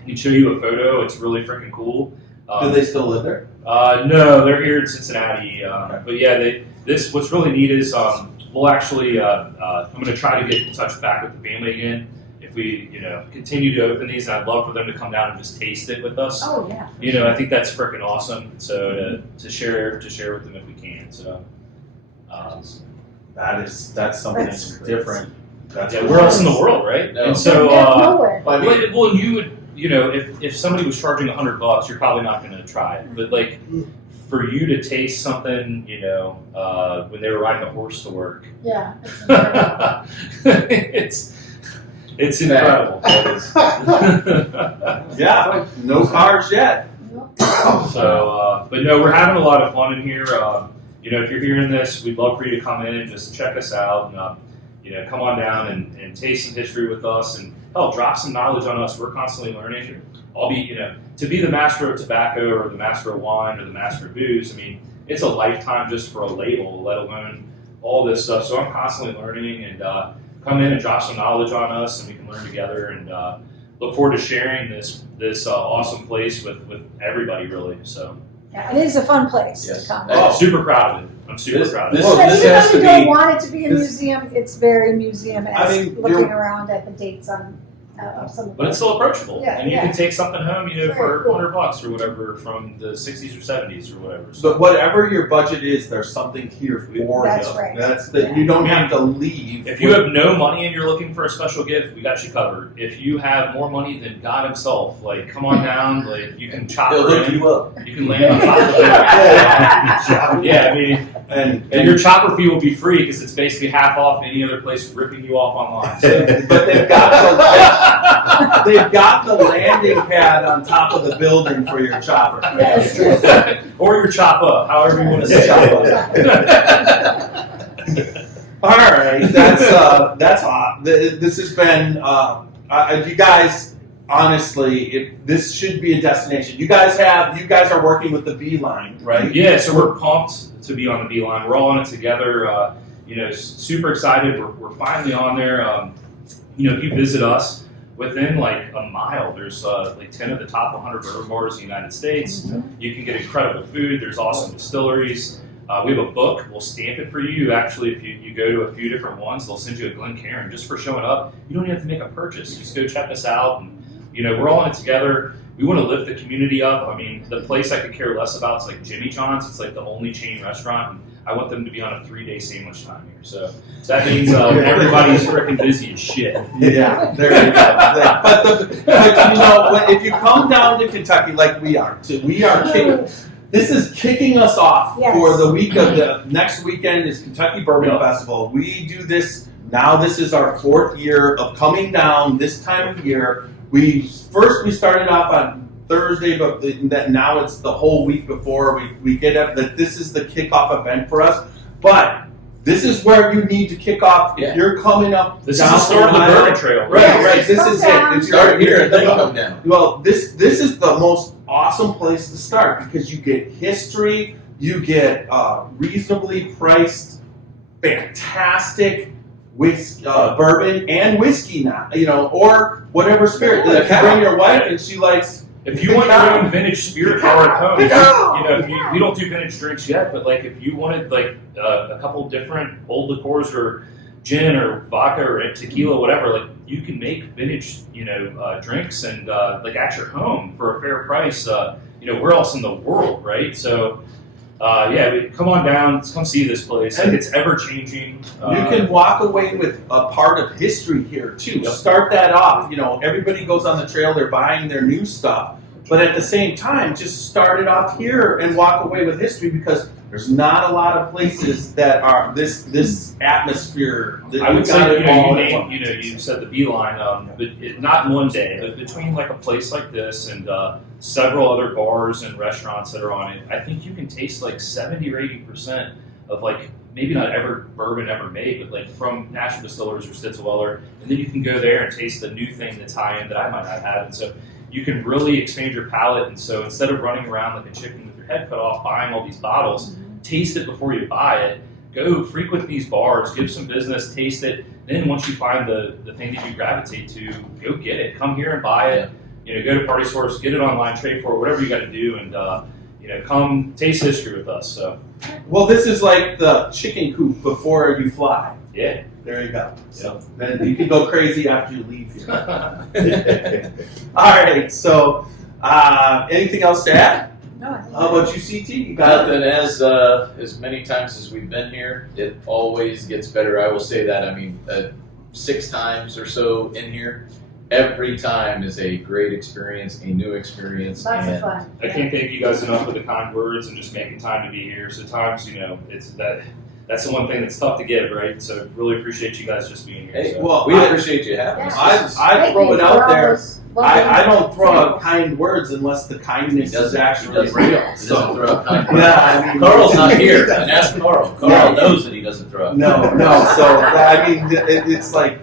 he'd show you a photo. It's really freaking cool. Do they still live there? No, they're here in Cincinnati. But yeah, what's really neat is we'll actually I'm going to try to get in touch back with the family again. If we continue to open these, I'd love for them to come down and just taste it with us. Oh yeah. I think that's freaking awesome. So to share with them if we can. So That's something That's different. That's yeah, where else in the world, right? No. And so Nowhere. I mean, well, you would if somebody was charging $100, you're probably not going to try it. But like for you to taste something, when they were riding a horse to work, Yeah. It's incredible. it's incredible. Yeah, no cars yet. So, but no, we're having a lot of fun in here. If you're hearing this, we'd love for you to come in and just check us out, and come on down and taste some history with us, and drop some knowledge on us. We're constantly learning. I'll be, to be the master of tobacco or the master of wine or the master of booze. I mean, it's a lifetime just for a label, let alone all this stuff. So I'm constantly learning, and come in and drop some knowledge on us, and we can learn together. And look forward to sharing this awesome place with everybody, really. So Yeah, it is a fun place Yes. to come. I'm super proud of it. I'm super proud of it. Well, So this even has if you to don't be- want it to be a this- museum, it's very museum-esque. I mean, looking you're- around at the dates on of some of But it's still approachable, Yeah, and you yeah. can take something home, you know, Very for cool. $100 or whatever from the 60s or 70s or whatever. So But whatever your budget is, there's something here for That's you. right. That's that Yeah. you don't have to leave. if you have no money and you're looking for a special gift, we got you covered. If you have more money than God Himself, like come on down, like you can chop He'll her hook in, you up. you can land on top of it. Yeah, I mean, and your chopper fee will be free because it's basically half off any other place ripping you off online. So. But they've got the landing pad on top of the building for your chopper. That's true. Or your chop up, however you want to say it. All right, that's hot. This has been you guys. Honestly, this should be a destination. You guys are working with the Beeline, right? Yeah, so we're pumped to be on the Beeline. We're all on it together. Super excited. We're finally on there. If you visit us, within like a mile, there's like 10 of the top 100 bourbon bars in the United States. Mm-hmm. You can get incredible food. There's awesome distilleries. We have a book. We'll stamp it for you. Actually, if you go to a few different ones, they'll send you a Glencairn just for showing up. You don't even have to make a purchase. Just go check us out. And, we're all in it together. We want to lift the community up. I mean, the place I could care less about is like Jimmy John's. It's like the only chain restaurant. And I want them to be on a 3-day sandwich time here. So that means everybody's freaking busy as shit. Yeah, there you go. But if you come down to Kentucky like we are kicking. This is kicking us off Yes. for the week of the next weekend is Kentucky Bourbon Yep. Festival. We do this now. This is our 4th year of coming down this time of year. We started off on Thursday, but now it's the whole week before we get up. That this is the kickoff event for us. But this is where you need to kick off if you're coming up. This is the start of the Ohio. Bourbon Trail. Right, Yes, right. This come is down. it. If Start here and then you're- come down. Well, this is the most awesome place to start because you get history, you get reasonably priced, fantastic bourbon and whiskey now, or whatever spirit. If you bring your wife and she likes. If you want your own vintage spirit bar at home, we don't do vintage drinks yet, but like if you wanted like a couple different old liqueurs or gin or vodka or tequila, whatever, like you can make vintage, drinks and like at your home for a fair price. Where else in the world, right? So, come on down, come see this place. Like, it's ever changing. You can walk away with a part of history here too. Yep. Start that off. Everybody goes on the trail; they're buying their new stuff, but at the same time, just start it off here and walk away with history because there's not a lot of places that are this atmosphere. That I would say, got it all you at named, once. you said the Beeline, but not in one day, but between like a place like this and several other bars and restaurants that are on it, I think you can taste like 70 or 80% of like maybe not ever bourbon ever made, but like from National Distillers or Stitzelweller, and then you can go there and taste the new thing that's high end that I might not have, and so you can really expand your palate. And so instead of running around like a chicken with your head cut off, buying all these bottles, taste it before you buy it. Go frequent these bars, give some business, taste it. Then once you find the thing that you gravitate to, go get it. Come here and buy it. Go to Party Source, get it online, trade for it, whatever you got to do, and come taste history with us. So, Well, this is like the chicken coop before you fly. yeah. There you go. So then you can go crazy after you leave here. All right. So, anything else to add? No, I think How about you, CT? You got it? Nothing. As many times as we've been here, it always gets better. I will say that. I mean, 6 times or so in here, every time is a great experience, a new experience. lots of and fun. I can't thank you guys enough for the kind words and just making time to be here. So times, it's that's the one thing that's tough to give, right? So really appreciate you guys just being here. Hey, So. Well, we appreciate you having us. This is- I Thank throw you it for out all there. those I don't lovely throw out things. kind words unless the kindness He is doesn't- actually he doesn't- real. He doesn't So, throw out kind yeah, I mean, Carl's not here. And ask Carl. Carl Yeah. knows that he doesn't throw out. No. So I mean, it's like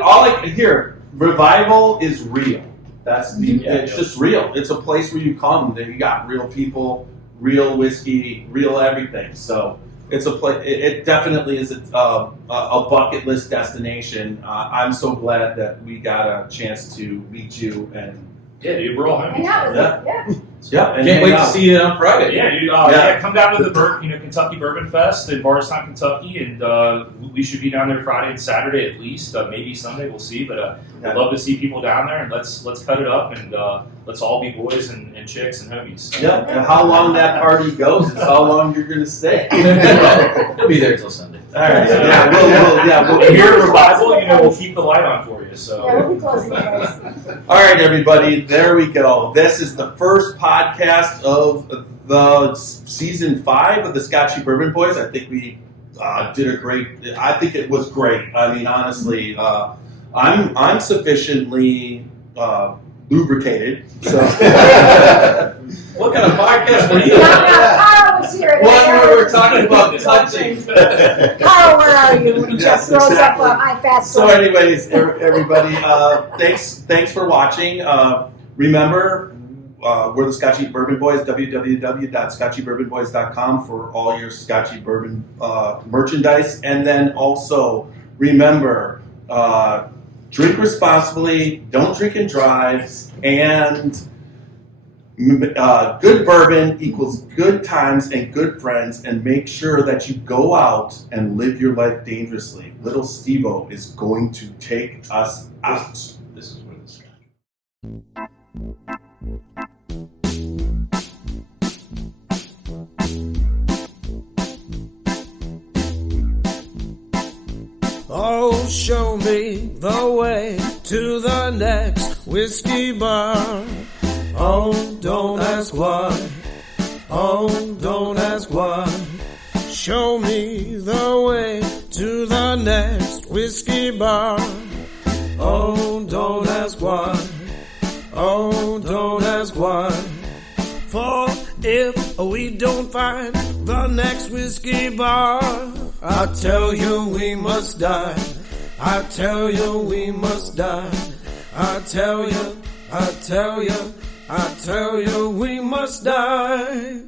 all I can hear. Revival is real. It's just real. It's a place where you come. Then you got real people, real whiskey, real everything. So it's a place. It definitely is a bucket list destination. I'm so glad that we got a chance to meet you and Yeah, dude, we're all homies. Hang out with Yeah. it, yeah. Yep. And Can't wait hang to out. see you on Friday. Yeah, dude. Yeah. Come down to the Kentucky Bourbon Fest in Bardstown, Kentucky, and we should be down there Friday and Saturday at least. Maybe Sunday, we'll see. But Yeah. I'd love to see people down there, and let's cut it up, and let's all be boys and chicks and homies. Yep. And how long that party goes is how long you're gonna stay. He'll be there till Sunday. All right. Yeah. If you're a revival, we'll keep the light on for you. So. Yeah, we'll be closing the place. All right, everybody. There we go. This is the first podcast of the season 5 of the Scotchy Bourbon Boys. I think we did a great. I think it was great. I mean, honestly, I'm sufficiently lubricated. So. What kind of podcast were you Carl was here. One where we're talking about touching. Carl, where are you? When he just throws up a high fast So, food. anyways, everybody, thanks for watching. Remember, we're the Scotchy Bourbon Boys. www.scotchybourbonboys.com for all your Scotchy Bourbon merchandise, and then also remember, drink responsibly, don't drink and drive, and good bourbon equals good times and good friends, and make sure that you go out and live your life dangerously. Little Steve-O is going to take us out. This is where the Scotch. Oh, show me the way to the next whiskey bar. Oh, don't ask why. Oh, don't ask why. Show me the way to the next whiskey bar. Oh, don't ask why. Oh, don't ask why. For if we don't find the next whiskey bar, I tell you we must die. I tell you we must die. I tell you, I tell you, I tell you we must die.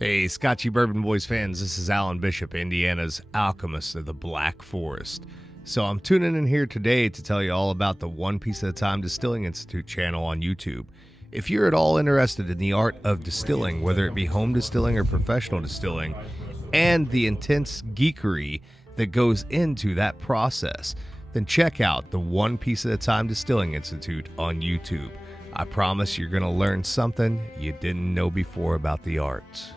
Hey, Scotchy Bourbon Boys fans, this is Alan Bishop, Indiana's alchemist of the Black Forest. So I'm tuning in here today to tell you all about the One Piece at a Time Distilling Institute channel on YouTube. If you're at all interested in the art of distilling, whether it be home distilling or professional distilling, and the intense geekery that goes into that process, then check out the One Piece at a Time Distilling Institute on YouTube. I promise you're going to learn something you didn't know before about the arts.